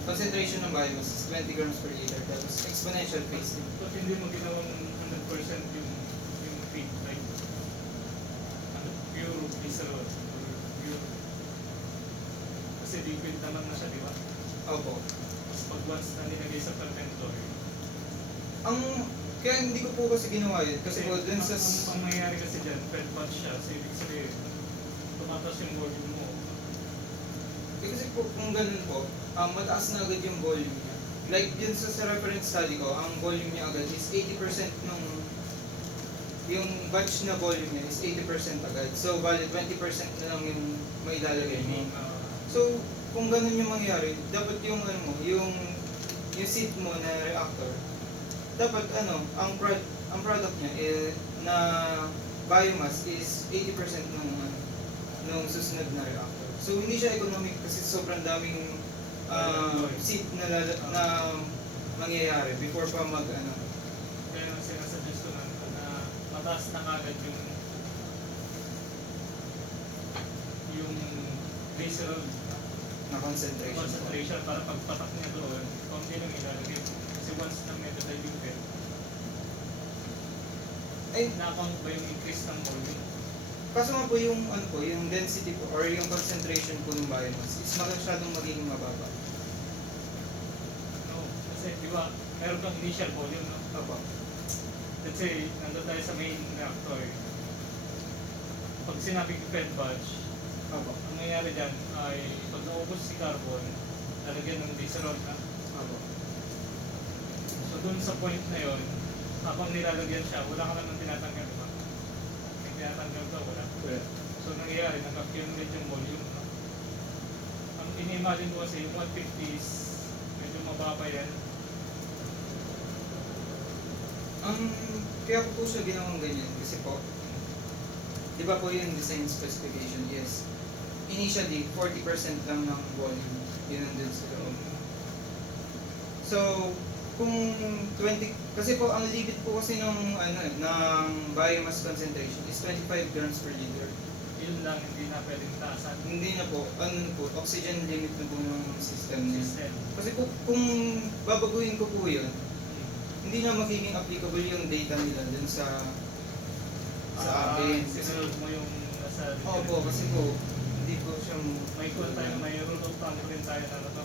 concentration ng biomass is 20 grams per liter. Tapos, exponential phase. Ba't hindi mo ginawang 100% yung feed, like, pure glycerol, or pure, kasi liquid naman na siya, di ba? Opo. Tapos pag once na nilagay sa fermentor, Kaya hindi ko po kasi ginawa yun. Kasi po dun sa... ang nangyayari kasi dyan, fed batch siya, so ibig sabihin, tumatas yung volume mo. Kasi po kung ganun po, mataas na agad yung volume niya. Like dun sa reference study ko, ang volume niya agad is 80% nung... Yung batch na volume niya is 80% agad. So, bali 20% na lang yung may ilalagay mo. So, kung ganun yung mangyari, dapat yung ano mo, yung seed mo na reactor, dapat ang product niya na biomass is 80% nung susunod na reactor. So, hindi siya economic kasi sobrang daming seed na mangyayari before pa Kaya nga sinasuggest ko na mataas na agad yung glycerol na concentration. para pagpatak niya doon, konti lang ilalagay. Kasi once na may diluted, Ay, na-account ba yung increase ng volume? kaso nga po yung density po or yung concentration po ng biomass is masyadong magiging mababa. No, kasi di ba, meron kang initial volume, no? Opo. Let's say, nandun tayo sa main reactor. Pag sinabing fed batch, Opo. ang nangyayari dyan ay pag naubos si carbon, lalagyan ng glycerol na. Opo. So dun sa point na yon, habang nilalagyan siya, wala ka naman tinatanggal, di ba? Yung tinatanggal ka, wala. So nangyayari, nag-accumulate yung volume. No? Ang ini-imagine ko kasi yung 150 is medyo mababa yan. Kaya ko po siya ginawang ganyan kasi po, di ba po yung design specification is initially 40% lang ng volume yun nandun sa loob. So, kung 20, kasi po ang limit po kasi ng biomass concentration is 25 grams per liter. Yun lang, hindi na pwedeng taasan. Hindi na po, oxygen limit na po ng system niya. System. Kasi po, kung babaguhin ko po yun, hindi na magiging applicable yung data nila dun sa atin. Sinunod mo yung nasa... Opo, kasi po, hindi po siya May call tayo, may rule of thumb rin tayo na to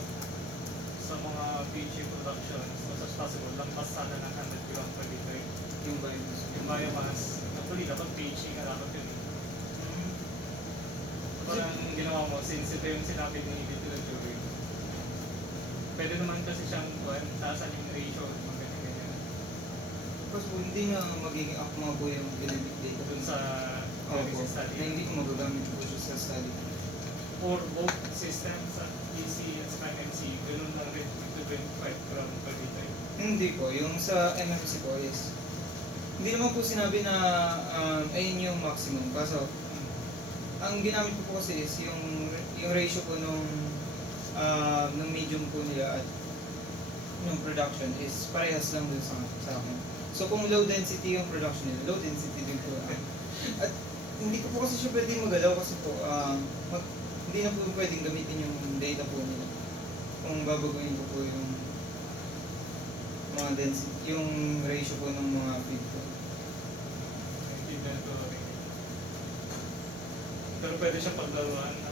sa mga PG production. So, as possible, lampas sana ng 100 gram per liter. yung biomass. Yung biomass, actually, dapat PG nga dapat yun. Parang ginawa mo, since ito yung sinabi ni literature, pwede naman kasi siyang taasan yung ratio, mga ganyan-ganyan. Tapos po, hindi na magiging akma po yung genetic data Dun sa Opo, study. na hindi ko magagamit po siya sa study. For both systems, EC at saka MC, ganun lang rin, 25 gram per liter. Hindi po, yung sa MMC po is, hindi naman po sinabi na ayun yung maximum. Kaso, ang ginamit ko po kasi is yung ratio po nung medium po nila at yung production is parehas lang dun sa akin. So kung low density yung production nila, low density din po. At hindi ko po kasi siya pwede magalaw kasi po hindi na po pwedeng gamitin yung data po nila. Kung babaguhin ko po yung mga density, yung ratio po ng mga feed po. Pero pwede siyang paglaruan. No?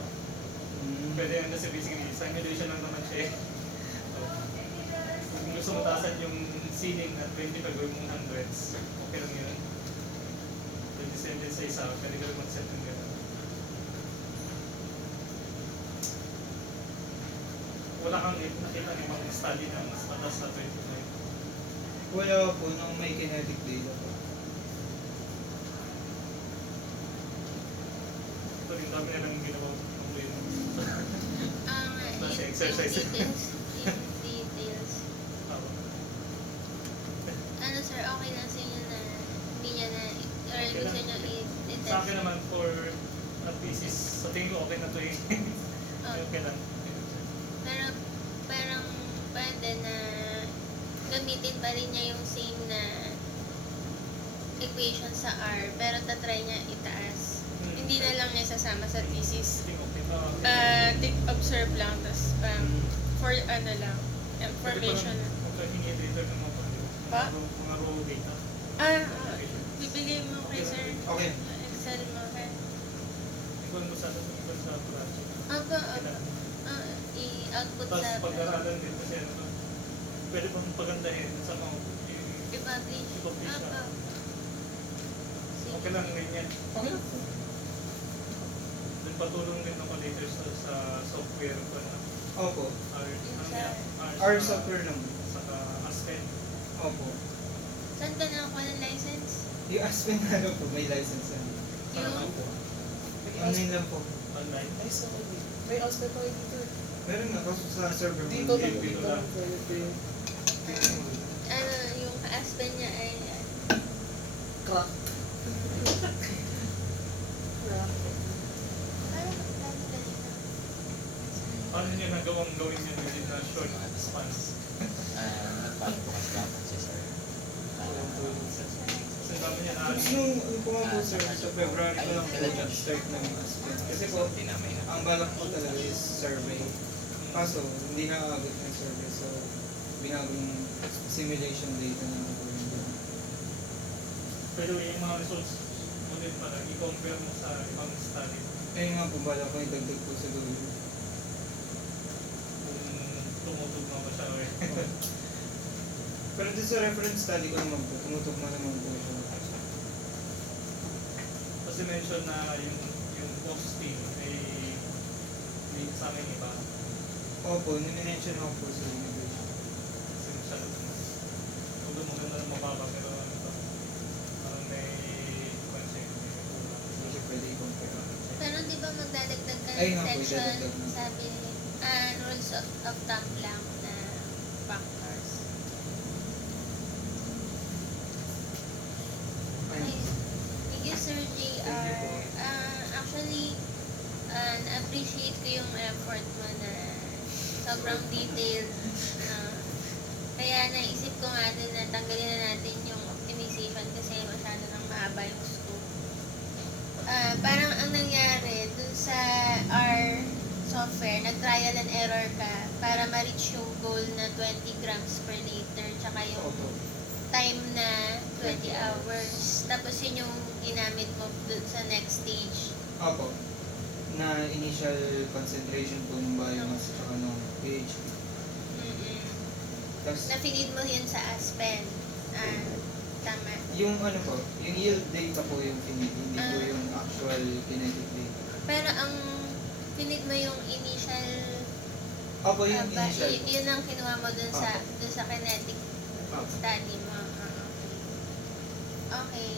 Mm. Pwede yan kasi basically, simulation lang naman siya eh. So, kung gusto mo taasan yung ceiling at 25 gawin mong hundreds, okay lang yun. Pwede send sa isa, pwede ka rin mag-set ng gano'n. Wala kang nakita ni mga study ng mas mataas na 25. Wala po nung may kinetic data po. Ito yung dami na lang ginawa ng way mo. Basta Yung exercise. details. Tama. Ano sir, okay lang sa inyo na gagamitin pa rin niya yung same na equation sa R, pero tatry niya itaas. Hindi na lang niya sasama sa thesis. Take observe lang, tapos for ano lang, information lang. Magkahingi dito ng mga Pa? mga raw data. Bibigay mo kay sir. Okay. Excel mo kay. Ikaw mo sa project. Apa, i-output Tapos sa pag-aralan din kasi ano to, pwede bang pagandahin sa mga i-publish. i-publish na. Apa. Sige. Okay lang ganyan. Okay lang po. Then patulong din ako later sa software ko na Opo. R R software lang. Saka Aspen. Opo. Saan ka nakakuha ng license? Yung Aspen na lang po, may license yan. Yung Opo. Online lang po. Online. Ay, so, may hospital tayo dito. Meron nga, kaso sa server mo. Dito lang, Dito dito lang. lang. ano, yung Aspen niya ay Crack. parang lagi ganito. Paano niya nagawang gawin yun within a short span? Paano po kasi dapat siya, sir? Kasi dami niya na Tapos nung ano po nga po sir, sa February ko lang po nag-start ng Aspen. Kasi po, Hindi na may ang balak po talaga is survey. Kaso, hindi nakakabot ng survey. So, binagong simulation data na po yun. Pero yung mga results mo din pala, i-compare mo sa ibang study. Ayun nga po, balak ko idagdag po sa dulo. Kung tumutugma ba siya o Pero dito sa reference study ko naman po, tumutugma naman po siya. Kasi mention na yung posting ay may sa akin iba. Opo, nimention ako po sa innovation. Kasi masyado mas maganda na mababa pero ano to, parang may concept, may kulang. Hindi siya pwede i-compare. Pero di ba magdadagdag ka Ay, ng nga po, section, dadagdag na. sabi, rules of thumb lang na factors. Ayun. Thank you, Sir JR. Actually, na-appreciate ko yung effort mo na sobrang detailed. Kaya naisip ko nga din na tanggalin na natin yung optimization kasi masyado nang mahaba yung scope. Parang ang nangyari dun sa R software, nag-trial and error ka para ma-reach yung goal na 20 grams per liter tsaka yung Opo. time na 20 hours. Tapos yun yung ginamit mo dun sa next stage. Opo. Na initial concentration po ng biomass at saka ng pH. Mm-mm. Tapos, Na-feed mo yun sa Aspen. Tama. yung ano po, yung yield data po yung finite, hindi po Ah. yung actual kinetic data. Pero ang pinid mo yung initial, Opo, yung initial. yun ang kinuha mo dun sa kinetic Opo. study mo. Okay.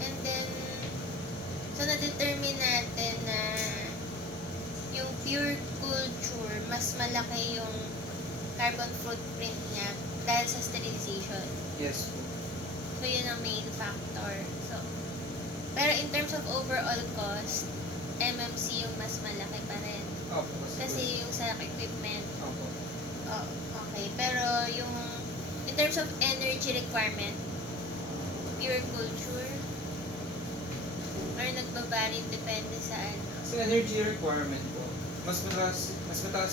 And then, so na-determine natin na yung pure culture, mas malaki yung carbon footprint niya dahil sa sterilization. Yes po. So, yun ang main factor. So, pero in terms of overall cost, MMC yung mas malaki pa rin. Opo. Kasi yung sa equipment, Opo. oh, okay. Pero yung, in terms of energy requirement, pure culture, or nagbabari depende sa ano. Sa energy requirement po, mas mataas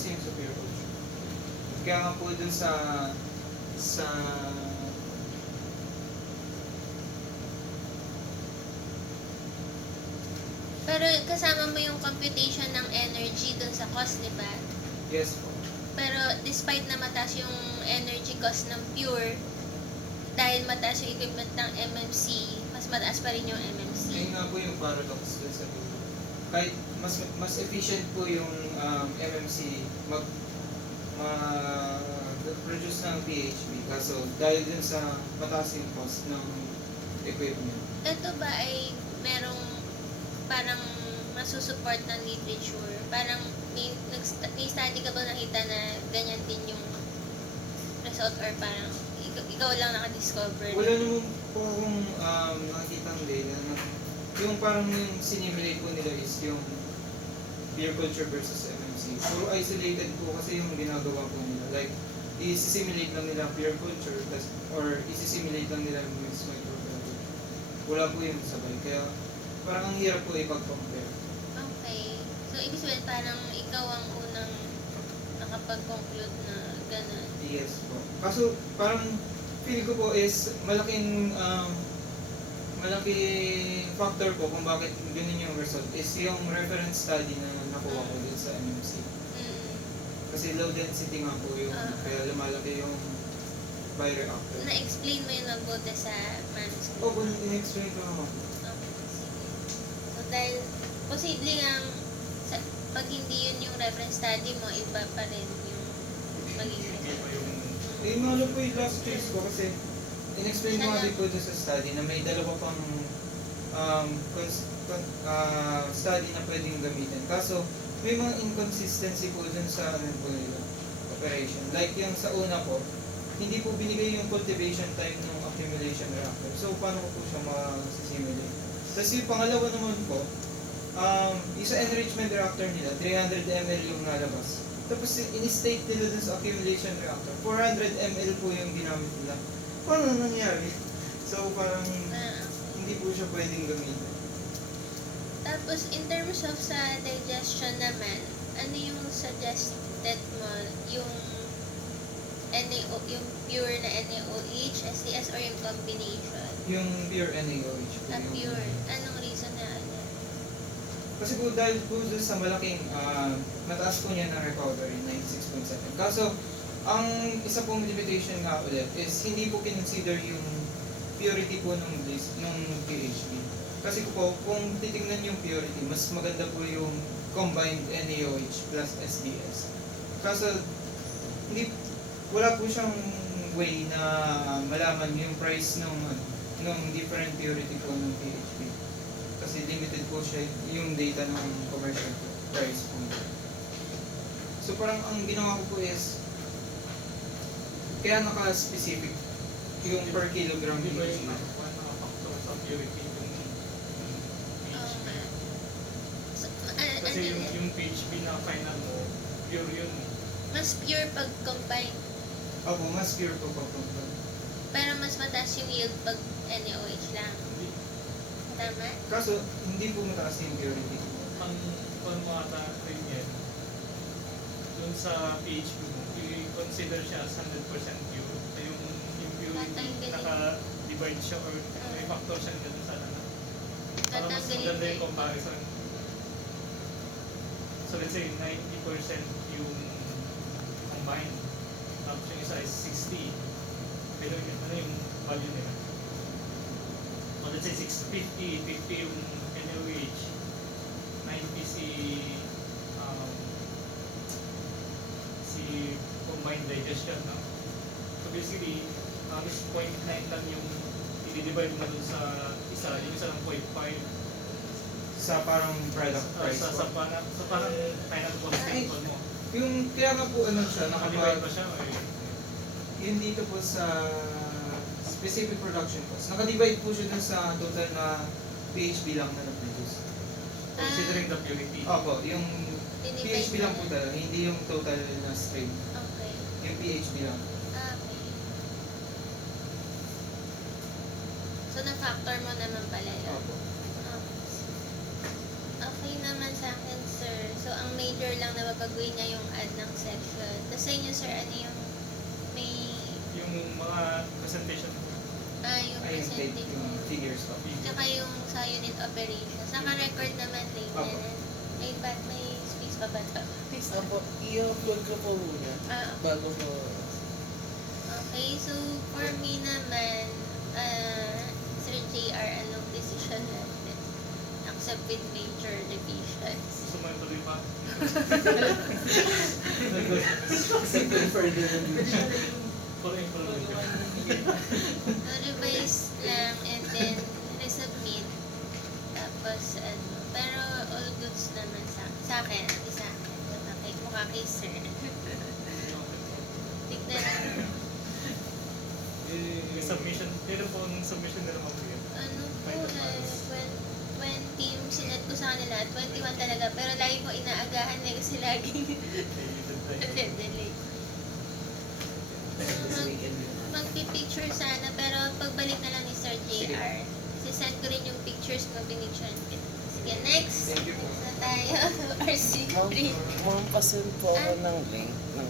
yung sa pure culture. Kaya nga po dun sa Pero kasama mo yung computation ng energy dun sa cost, di ba? yes po. Pero despite na mataas yung energy cost ng pure, dahil mataas yung equipment ng MMC, mas mataas pa rin yung MMC. Ayun nga po yung paradox dun sa dulo. Kahit mas efficient po yung MMC produce ng PHP kaso dahil dun sa mataas yung cost ng equipment. Ito ba ay merong parang masusupport ng literature? Parang may study ka ba nakita na ganyan din yung result or parang ikaw lang nakadiscover? Wala naman po akong nakikitang data na yung parang yung sinimulate po nila is yung pure culture versus MMC. Puro isolated po kasi yung ginagawa po nila. Like, i-simulate lang nila pure culture or i-simulate lang nila mixed microbiology. Wala po yung sabay. Kaya parang ang hirap po ipag-compare. Okay. So, ibig sabihin parang ikaw ang unang nakapag-conclude na gano'n. Yes po. Kaso parang feel ko po is malaking factor po kung bakit ganun yung result is yung reference study na nakuha ko dun sa MMC. Mm. Kasi low density nga po yung kaya lumalaki yung bioreactor. Na-explain mo yun mabuti sa manuscript. Opo, in-explain ko naman. Okay, sige. So, dahil posible nga pag hindi yun yung reference study mo, iba pa rin yung magiging Hindi pa result. yung Eh, malo po yung last case ko kasi in-explain ko nga din po dun sa study na may dalawa pang study na pwedeng gamitin. Kaso, may mga inconsistency po dun sa ano po nila, operation. Like yung sa una po, hindi po binigay yung cultivation time ng accumulation reactor. So, paano ko po siya ma-simulate? Tapos yung pangalawa naman po, yung sa enrichment reactor nila, 300 ml yung nalabas. Tapos in-state nila dun sa accumulation reactor, 400 ml po yung ginamit nila. Paano nangyari? So, parang hindi po siya pwedeng gamitin. Tapos, in terms of sa digestion naman, ano yung suggested mo? Yung yung pure na NaOH, SDS, or yung combination? Yung pure NaOH po. Ah, yung- pure. Anong reason na ano? Kasi po dahil po doon sa malaking, mataas po niya ng recovery, 96.7. Kaso, ang isa pong limitation nga ulit is hindi po kinonsider yung purity po ng PHB. Kasi po, kung titignan yung purity, mas maganda po yung combined NaOH plus SDS. Kaso, wala po siyang way na malaman yung price ng different purity po ng PHB. Kasi limited po siya yung data ng commercial price po. So parang ang ginawa ko po is kaya naka-specific yung per kilogram Hindi ba PHB. yung nakapakto sa purity yung PHB? So, Kasi yung PHB na final mo, pure yun. mas pure pag combine, Opo, mas pure po po. pero mas mataas yung yield pag NaOH lang. Hindi. Tama? Kaso hindi po mataas yung purity. Ang mo ata rin yan, dun sa PHB mo, i-consider siya as 100% pure. So yung purity, Tatanggalin. naka-divide siya or may factor siya dun sa ano. Para mas Tatanggalin maganda ko yung comparison. So let's say 90% yung combined. Tapos yung isa is 60. Pero yun, ano yung value nila? So let's say 650, 50 yung NaOH, 90 si combined digestion, no? So basically, is 0.9 lang yung i-divide mo na dun sa isa, yung isa lang 0.5. Sa parang product price Sa po. parang final cost statement mo. Yung kaya nga po ano siya, Nakadivide ba siya? yung dito po sa specific production cost. Nakadivide po siya dun sa total na PHB lang na na-produce. Considering the purity. Opo, yung Dinivide PHB lang po na. talaga, hindi yung total na strain. Okay. Yung PHB lang. Okay. So, na-factor mo naman pala yun. Opo. Okay naman sa akin, sir. So, ang major lang na babaguhin niya yung add ng section. Tapos sa inyo, sir, ano yung may... Yung mga presentation mo. yung Ay, yung plate, presentation. yung figures po. Tsaka yung sa unit operations. Naka-record naman maintenance. May space pa ba ito? Apo, i-upload ko po muna bago po. Okay, so for me naman, Sir JR, anong decision natin? Accept with major revisions. Gusto mo yung tuloy pa? Second further For improvement. Revise lang and then resubmit. Tapos ano, pero all goods naman sa akin, at sa akin. Mukha kay Sir. Tignan lang. Submission. Kailan po ang submission nila mamaya? Ano po, when team sinet ko sa kanila, 21 talaga, pero lagi ko inaagahan kasi laging delay. magpipicture sana, pero pagbalik na lang ni Sir JR. Sisend ko rin yung pictures mo, pinicture kita. Sige, next. Thank you po. Next na tayo. RC3. Ma'am, pasend po ako ng link ng